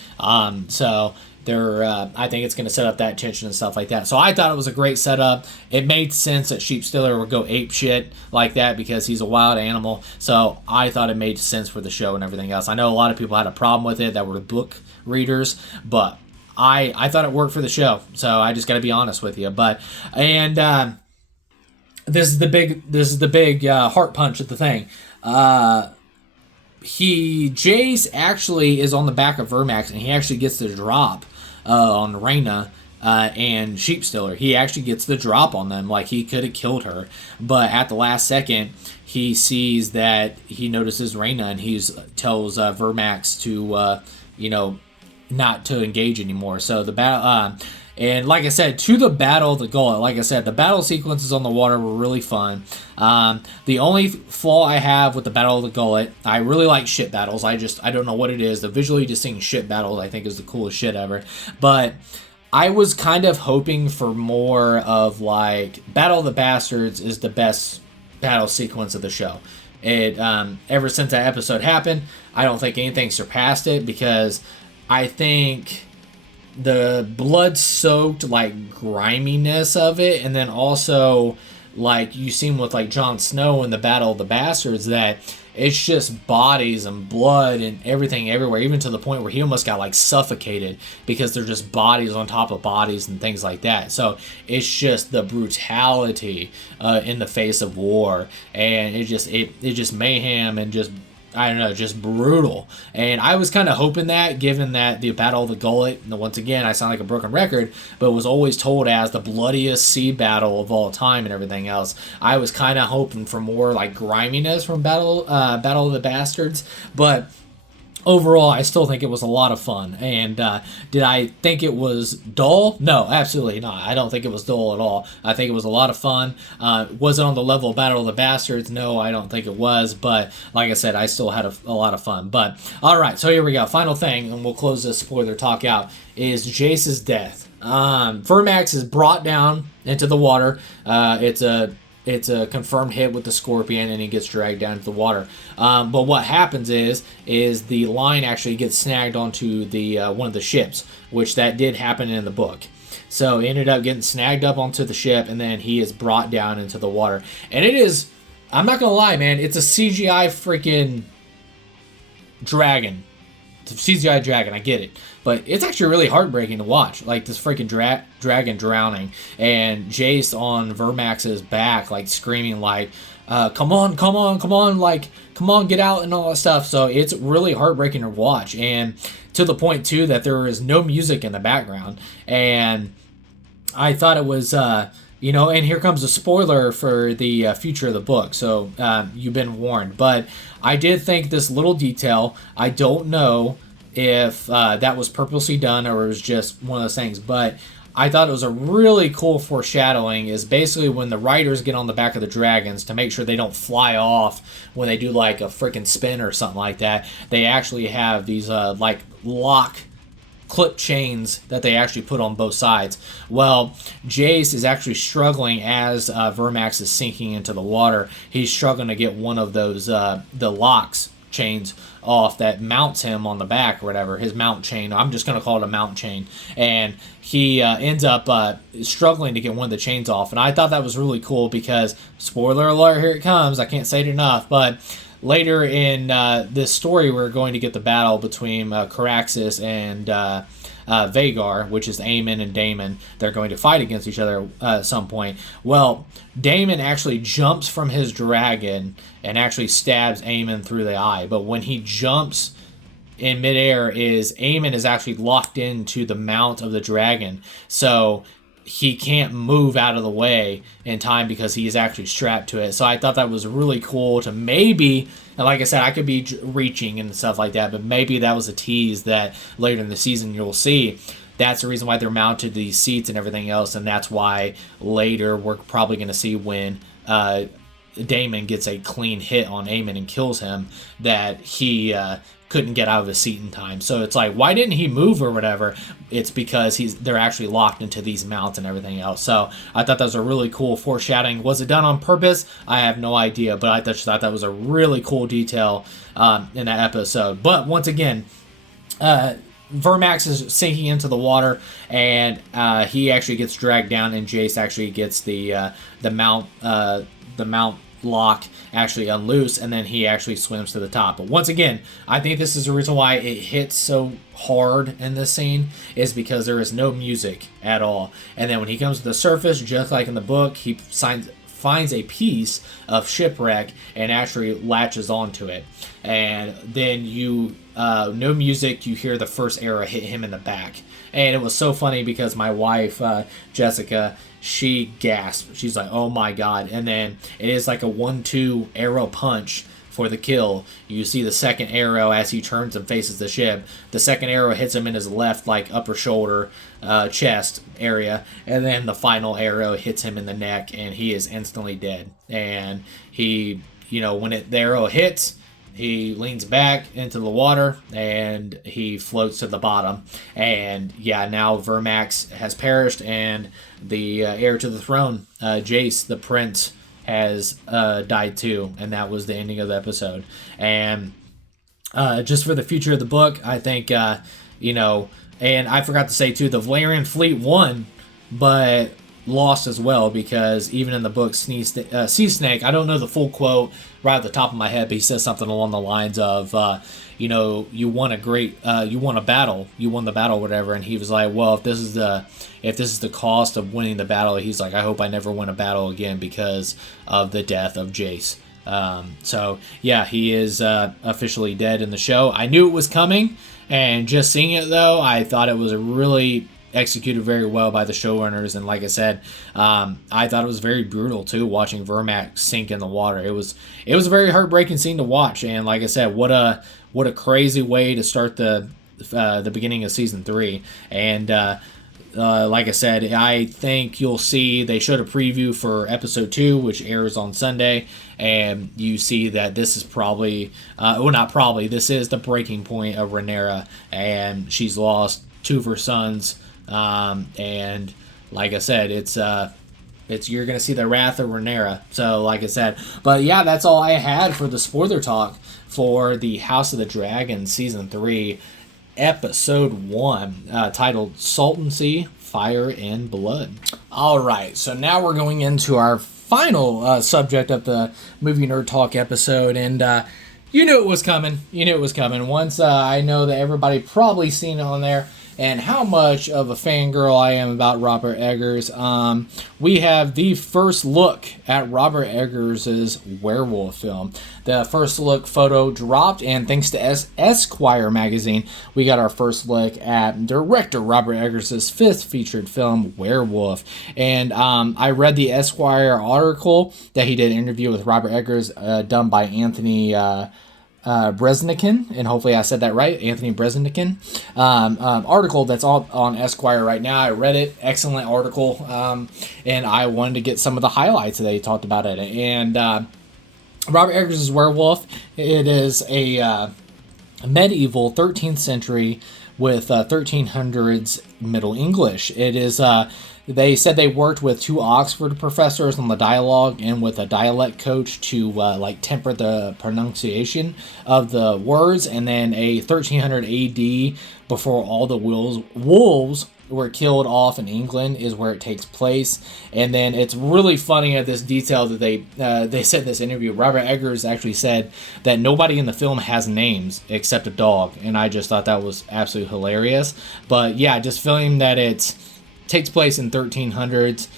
So I think it's going to set up that tension and stuff like that. So I thought it was a great setup. It made sense that Sheepstiller would go ape shit like that because he's a wild animal. So I thought it made sense for the show and everything else. I know a lot of people had a problem with it that were book readers, but I thought it worked for the show. So I just got to be honest with you. This is the big heart punch at the thing. Jace actually is on the back of Vermax, and he actually gets the drop on Reyna and Sheepstiller. He actually gets the drop on them. Like, he could have killed her, but at the last second, he sees that he notices Reyna, and he tells Vermax to, not to engage anymore. So the battle. And like I said, to the Battle of the Gullet, like I said, the battle sequences on the water were really fun. The only flaw I have with the Battle of the Gullet, I really like ship battles. I don't know what it is. The visually distinct ship battles, I think, is the coolest shit ever. But I was kind of hoping for more of, like, Battle of the Bastards is the best battle sequence of the show. It ever since that episode happened, I don't think anything surpassed it, because I think the blood-soaked, like, griminess of it, and then also, like, you seen with, like, Jon Snow in the Battle of the Bastards, that it's just bodies and blood and everything everywhere, even to the point where he almost got, like, suffocated, because they're just bodies on top of bodies and things like that. So it's just the brutality in the face of war, and it just mayhem and just, I don't know, just brutal. And I was kind of hoping that, given that the Battle of the Gullet, once again, I sound like a broken record, but was always told as the bloodiest sea battle of all time and everything else. I was kind of hoping for more, like, griminess from Battle of the Bastards, but overall, I still think it was a lot of fun. And did I think it was dull? No, absolutely not. I don't think it was dull at all. I think it was a lot of fun. Was it on the level of Battle of the Bastards? No, I don't think it was. But like I said, I still had a lot of fun. But all right, so here we go. Final thing, and we'll close this spoiler talk out, is Jace's death. Vermax is brought down into the water. It's a it's a confirmed hit with the scorpion, and he gets dragged down to the water. But what happens is the line actually gets snagged onto the one of the ships, which that did happen in the book. So he ended up getting snagged up onto the ship, and then he is brought down into the water. And it is, I'm not gonna lie, man, it's a CGI freaking dragon. It's a CGI dragon, I get it. But it's actually really heartbreaking to watch. Like, this freaking dragon drowning. And Jace on Vermax's back, like, screaming, like, come on, like, come on, get out, and all that stuff. So it's really heartbreaking to watch. And to the point, too, that there is no music in the background. And I thought it was... and here comes a spoiler for the future of the book, so you've been warned. But I did think this little detail, I don't know if that was purposely done or it was just one of those things, but I thought it was a really cool foreshadowing, is basically when the riders get on the back of the dragons to make sure they don't fly off when they do like a freaking spin or something like that, they actually have these like lock clip chains that they actually put on both sides. Well, Jace is actually struggling as Vermax is sinking into the water. He's struggling to get one of those the locks chains off that mounts him on the back or whatever, his mount chain. I'm just going to call it a mount chain. And he ends up struggling to get one of the chains off. And I thought that was really cool because, spoiler alert, here it comes. I can't say it enough, but later in this story, we're going to get the battle between Caraxes and Vagar, which is Aemon and Daemon. They're going to fight against each other at some point. Well, Daemon actually jumps from his dragon and actually stabs Aemon through the eye. But when he jumps in midair, Aemon is actually locked into the mount of the dragon. So he can't move out of the way in time because he is actually strapped to it. So I thought that was really cool to maybe, and like I said, I could be reaching and stuff like that, but maybe that was a tease that later in the season you'll see. That's the reason why they're mounted to these seats and everything else, and that's why later we're probably going to see when Daemon gets a clean hit on Aemon and kills him, that he couldn't get out of his seat in time. So it's like, why didn't he move or whatever? It's because they're actually locked into these mounts and everything else. So I thought that was a really cool foreshadowing. Was it done on purpose? I have no idea, but I just thought that was a really cool detail in that episode. But once again, Vermax is sinking into the water, and he actually gets dragged down, and Jace actually gets the mount lock actually unloose, and then he actually swims to the top. But once again, I think this is the reason why it hits so hard in this scene, is because there is no music at all. And then when he comes to the surface, just like in the book, he finds a piece of shipwreck and actually latches onto it. And then no music, you hear the first arrow hit him in the back. And it was so funny because my wife, Jessica, she gasped. She's like, oh my God. And then it is like a 1-2 arrow punch for the kill. You see the second arrow as he turns and faces the ship. The second arrow hits him in his left, like upper shoulder, chest area. And then the final arrow hits him in the neck, and he is instantly dead. And he, when the arrow hits, he leans back into the water and he floats to the bottom. And yeah, now Vermax has perished, and the heir to the throne, Jace, the prince, has died too. And that was the ending of the episode. And just for the future of the book, I think, and I forgot to say too, the Valerian fleet won, but lost as well, because even in the book, Sea Snake, I don't know the full quote right off the top of my head, but he says something along the lines of, you won a battle, you won the battle, whatever. And he was like, well, if this is the cost of winning the battle, he's like, I hope I never win a battle again because of the death of Jace. So yeah, he is officially dead in the show. I knew it was coming, and just seeing it though, I thought it was really executed very well by the showrunners. And like I said, I thought it was very brutal too, watching Vermax sink in the water. It was a very heartbreaking scene to watch. And like I said, what a crazy way to start the beginning of season 3. And like I said, I think you'll see they showed a preview for episode 2, which airs on Sunday, and you see that this is probably, this is the breaking point of Rhaenyra, and she's lost 2 of her sons. And like I said, it's you're gonna see the wrath of Rhaenyra. So, like I said, but yeah, that's all I had for the spoiler talk for the House of the Dragon season 3, episode 1, titled "Salton Sea, Fire and Blood." All right, so now we're going into our final subject of the movie nerd talk episode, and you knew it was coming. Once I know that everybody probably seen it on there, and how much of a fangirl I am about Robert Eggers. We have the first look at Robert Eggers' werewolf film. The first look photo dropped, and thanks to Esquire magazine, we got our first look at director Robert Eggers' 5th featured film, Werewolf. And I read the Esquire article that he did an interview with Robert Eggers done by Anthony Bresnikan, and hopefully I said that right, Anthony Bresnikan, article that's all on Esquire right now. I read it, excellent article, and I wanted to get some of the highlights that he talked about in it. And Robert Eggers' Werewolf, it is a medieval 13th century with 1300s Middle English. It is they said they worked with 2 Oxford professors on the dialogue and with a dialect coach to temper the pronunciation of the words, and then a 1300 AD, before all the wolves were killed off in England, is where it takes place. And then it's really funny at this detail that they said in this interview, Robert Eggers actually said that nobody in the film has names except a dog, and I just thought that was absolutely hilarious. But yeah, just feeling that it takes place in 1300s,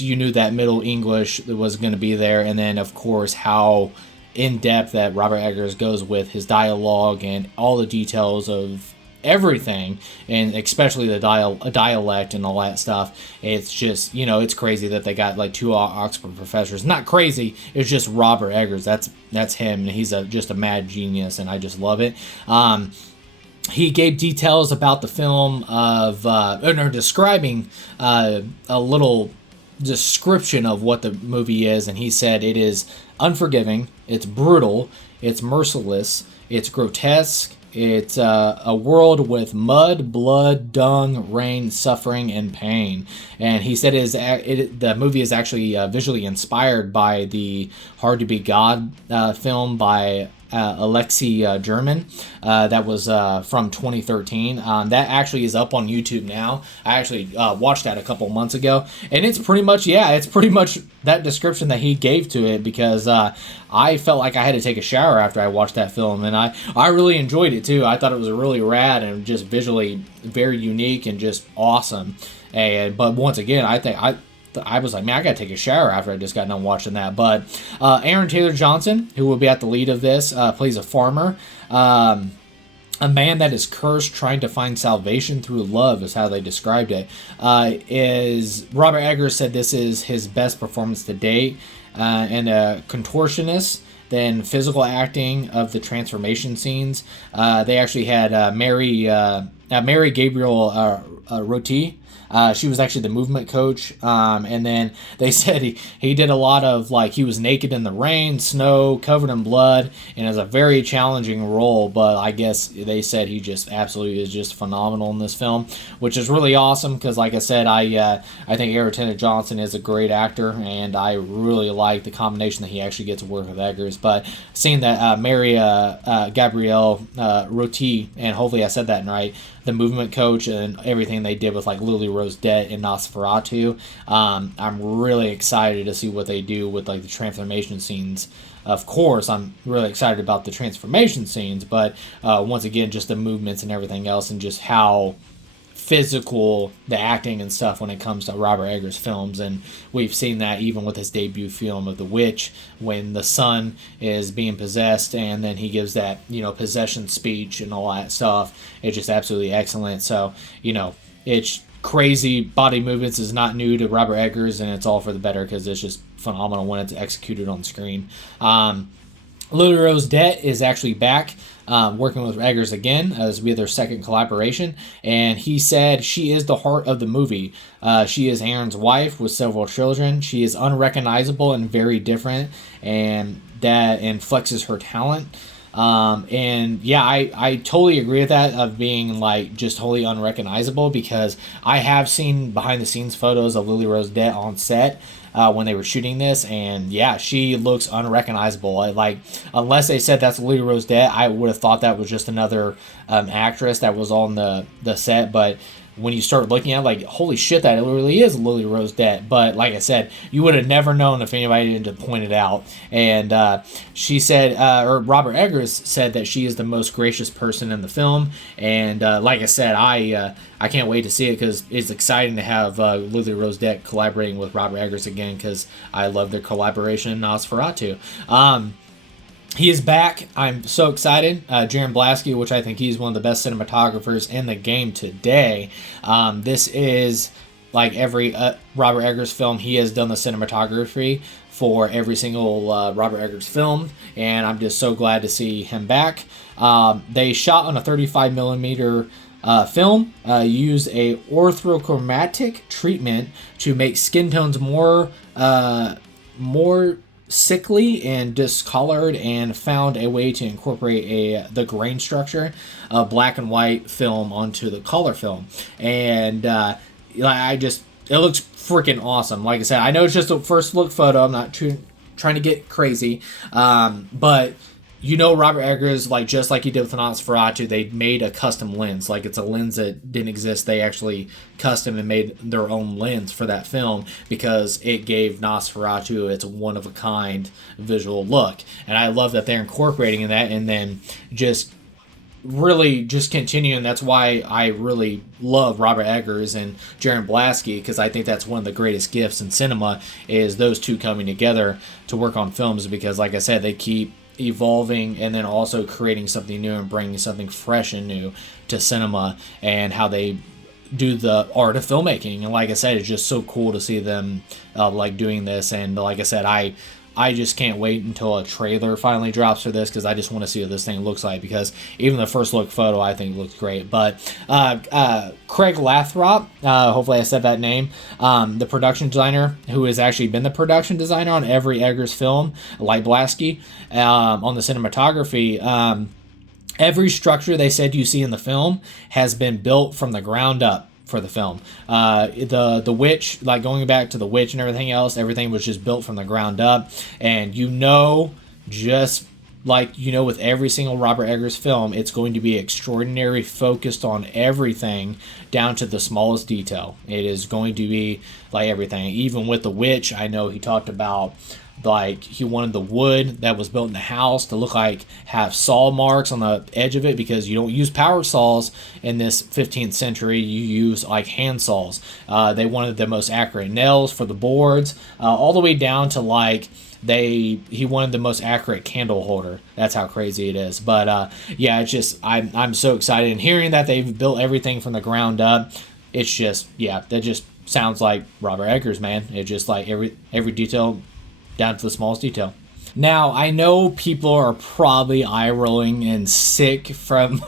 you knew that Middle English was going to be there, and then of course how in depth that Robert Eggers goes with his dialogue and all the details of everything, and especially the dialect and all that stuff. It's just, it's crazy that they got like 2 Oxford professors. Not crazy, it's just Robert Eggers. That's him, and he's just a mad genius, and I just love it. He gave details about the film describing a little description of what the movie is, and he said it is unforgiving, it's brutal, it's merciless, it's grotesque, it's a world with mud, blood, dung, rain, suffering, and pain. And he said the movie is actually visually inspired by the Hard to Be God film by Alexei German that was from 2013. That actually is up on YouTube now. I actually watched that a couple months ago, and it's pretty much that description that he gave to it, because I felt like I had to take a shower after I watched that film, and I really enjoyed it too. I thought it was really rad and just visually very unique and just awesome. But once again, I think I was like, man, I gotta take a shower after I just got done watching that. But Aaron Taylor Johnson, who will be at the lead of this, plays a farmer. A man that is cursed trying to find salvation through love is how they described it. Is Robert Eggers said this is his best performance to date, and a contortionist. Then physical acting of the transformation scenes. They actually had Mary Gabriel Roti. She was actually the movement coach, and then they said he did a lot of, he was naked in the rain, snow, covered in blood, and it was a very challenging role, but I guess they said he just absolutely is just phenomenal in this film, which is really awesome, because like I said, I think Aaron Taylor Johnson is a great actor, and I really like the combination that he actually gets to work with Eggers. But seeing that Mary Gabrielle Roti, and hopefully I said that right, the movement coach and everything they did with Lily Rose Debt and Nosferatu, I'm really excited to see what they do with the transformation scenes. Of course, I'm really excited about the transformation scenes, but once again, just the movements and everything else, and just how physical the acting and stuff when it comes to Robert Eggers films. And we've seen that even with his debut film of The Witch, when the son is being possessed and then he gives that possession speech and all that stuff. It's just absolutely excellent. So it's crazy body movements is not new to Robert Eggers, and it's all for the better because it's just phenomenal when it's executed on screen. Lily Rose Debt is actually back, working with Eggers again, as we have their second collaboration, and he said she is the heart of the movie. She is Aaron's wife with several children. She is unrecognizable and very different, and that flexes her talent. And yeah, I totally agree with that, of being like just totally unrecognizable, because I have seen behind the scenes photos of Lily Rose Depp on set when they were shooting this, and yeah, she looks unrecognizable. Like, unless they said that's Lily Rose Depp, I would have thought that was just another actress that was on the set. But when you start looking at it, like, holy shit, that really is Lily Rose Depp. But like I said, you would have never known if anybody didn't point it out. And she said, or Robert Eggers said, that she is the most gracious person in the film. And like I said, I can't wait to see it, because it's exciting to have Lily Rose Depp collaborating with Robert Eggers again, because I love their collaboration in Nosferatu. He is back. I'm so excited. Jaron Blasky, which I think he's one of the best cinematographers in the game today. This is like every Robert Eggers film. He has done the cinematography for every single Robert Eggers film, and I'm just so glad to see him back. They shot on a 35 millimeter film, used a orthochromatic treatment to make skin tones more sickly and discolored, and found a way to incorporate the grain structure of black and white film onto the color film. And it looks freaking awesome. Like I said, I know it's just a first look photo. I'm not trying to get crazy, but you know, Robert Eggers, like, just like he did with Nosferatu, they made a custom lens. Like, it's a lens that didn't exist. They actually custom and made their own lens for that film, because it gave Nosferatu its one-of-a-kind visual look. And I love that they're incorporating in that, and then just really just continuing. That's why I really love Robert Eggers and Jaron Blasky, because I think that's one of the greatest gifts in cinema, is those two coming together to work on films. Because, like I said, they keep evolving, and then also creating something new and bringing something fresh and new to cinema, and how they do the art of filmmaking. And like I said, it's just so cool to see them like doing this. And like I said, I just can't wait until a trailer finally drops for this, because I just want to see what this thing looks like, because even the first look photo I think looks great. But Craig Lathrop, hopefully I said that name, the production designer, who has actually been the production designer on every Eggers film, like Blasky, on the cinematography. Every structure they said you see in the film has been built from the ground up for the film. The witch, like going back to the witch and everything else, everything was just built from the ground up. And just like with every single Robert Eggers film, it's going to be extraordinary, focused on everything down to the smallest detail. It is going to be like everything. Even with the witch, I know he talked about, like, he wanted the wood that was built in the house to look like, have saw marks on the edge of it, because you don't use power saws in this 15th century. You use like hand saws. They wanted the most accurate nails for the boards, all the way down to like he wanted the most accurate candle holder. That's how crazy it is. But yeah, it's just I'm so excited, and hearing that they've built everything from the ground up, it's just, yeah, that just sounds like Robert Eggers, man. It's just like every detail down to the smallest detail. Now, I know people are probably eye-rolling and sick from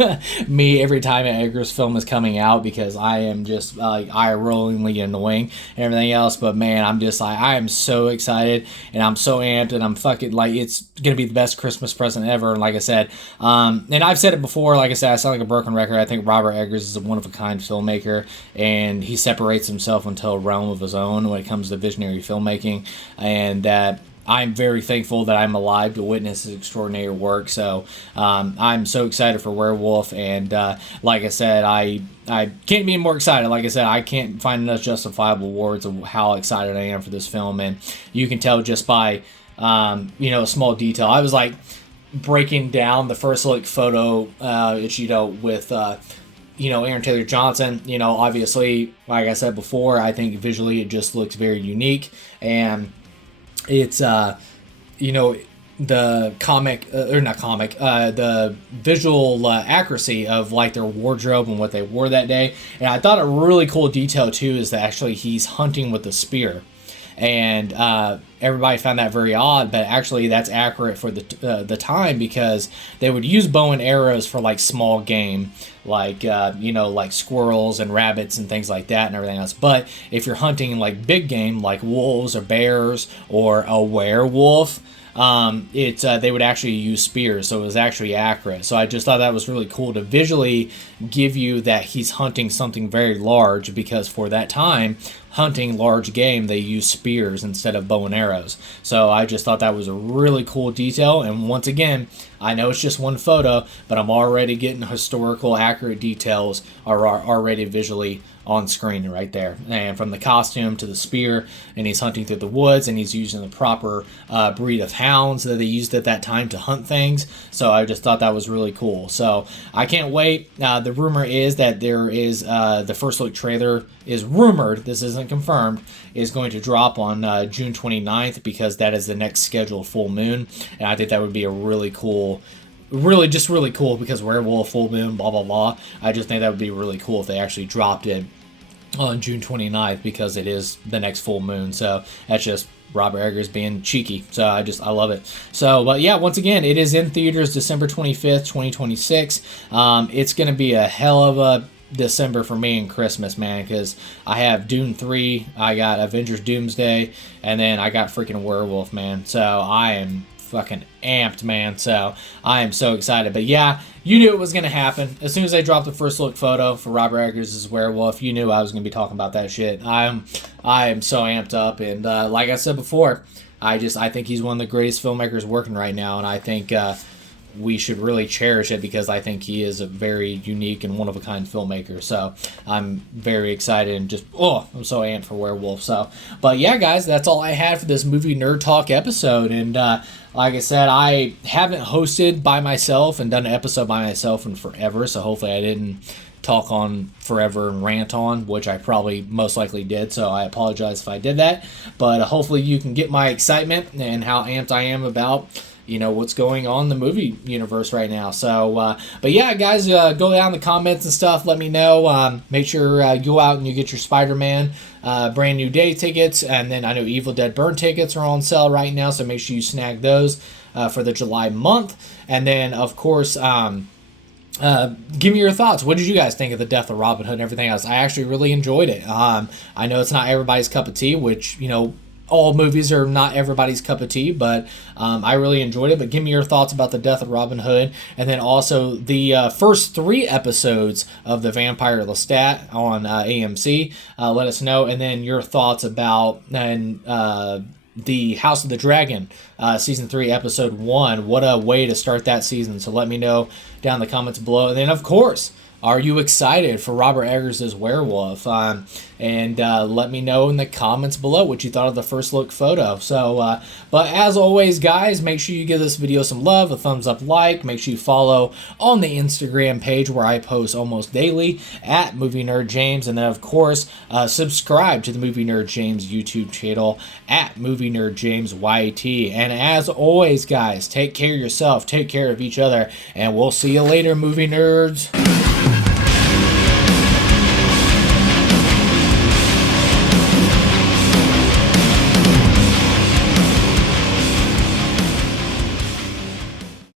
me every time an Eggers film is coming out, because I am just like eye-rollingly annoying and everything else. But man, I'm just like, I am so excited, and I'm so amped, and I'm fucking like, it's gonna be the best Christmas present ever. And like I said, and I've said it before, like I said, I sound like a broken record. I think Robert Eggers is a one-of-a-kind filmmaker, and he separates himself into a realm of his own when it comes to visionary filmmaking, and that I'm very thankful that I'm alive to witness his extraordinary work. So I'm so excited for Werewolf, and like I said, I can't be more excited. Like I said, I can't find enough justifiable words of how excited I am for this film, and you can tell just by a small detail. I was like breaking down the first look photo, with Aaron Taylor Johnson. Obviously, like I said before, I think visually it just looks very unique, and it's the the visual accuracy of like their wardrobe and what they wore that day. And I thought a really cool detail too is that actually he's hunting with a spear, and everybody found that very odd, but actually that's accurate for the time, because they would use bow and arrows for like small game, like like squirrels and rabbits and things like that and everything else. But if you're hunting like big game, like wolves or bears or a werewolf, they would actually use spears, so it was actually accurate. So I just thought that was really cool to visually give you that he's hunting something very large, because for that time, hunting large game, they use spears instead of bow and arrows. So I just thought that was a really cool detail. And once again, I know it's just one photo, but I'm already getting historical accurate details are already visually on screen right there. And from the costume to the spear, and he's hunting through the woods, and he's using the proper breed of hounds that they used at that time to hunt things. So I just thought that was really cool. So I can't wait. The rumor is that there is the first look trailer is rumored, this isn't confirmed, is going to drop on June 29th, because that is the next scheduled full moon. And I think that would be a really cool, really cool, because werewolf, full moon, blah blah blah. I just think that would be really cool if they actually dropped it on June 29th, because it is the next full moon. So that's just Robert Eggers being cheeky. So I love it. So, but yeah, once again, it is in theaters December 25th, 2026. It's going to be a hell of a December for me and Christmas, man, because I have Dune 3, I got Avengers Doomsday, and then I got freaking Werewolf, man. So I am fucking amped, man. So I am so excited. But yeah, you knew it was going to happen. As soon as they dropped the first look photo for Robert Eggers' Werewolf, you knew I was going to be talking about that shit. I am so amped up. And like I said before, I think he's one of the greatest filmmakers working right now. And I think we should really cherish it, because I think he is a very unique and one-of-a-kind filmmaker. So I'm very excited and just, I'm so amped for Werewolf. So, but yeah, guys, that's all I had for this movie nerd talk episode. And like I said, I haven't hosted by myself and done an episode by myself in forever, so hopefully I didn't talk on forever and rant on, which I probably most likely did, so I apologize if I did that. But hopefully you can get my excitement and how amped I am about what's going on in the movie universe right now. So, but yeah, guys, go down in the comments and stuff. Let me know. Make sure you go out and you get your Spider-Man brand new day tickets. And then I know Evil Dead Burn tickets are on sale right now, so make sure you snag those for the July month. And then, of course, give me your thoughts. What did you guys think of the death of Robin Hood and everything else? I actually really enjoyed it. I know it's not everybody's cup of tea, which, all movies are not everybody's cup of tea, but I really enjoyed it. But give me your thoughts about the death of Robin Hood, and then also the first 3 episodes of the Vampire Lestat on AMC. Let us know, and then your thoughts about the House of the Dragon, season 3, episode 1. What a way to start that season! So let me know down in the comments below, and then of course, are you excited for Robert Eggers' Werewolf? And let me know in the comments below what you thought of the first look photo. So, but as always, guys, make sure you give this video some love, a thumbs up, like. Make sure you follow on the Instagram page where I post almost daily at Movie Nerd James. And then, of course, subscribe to the Movie Nerd James YouTube channel at Movie Nerd James YT. And as always, guys, take care of yourself, take care of each other, and we'll see you later, movie nerds.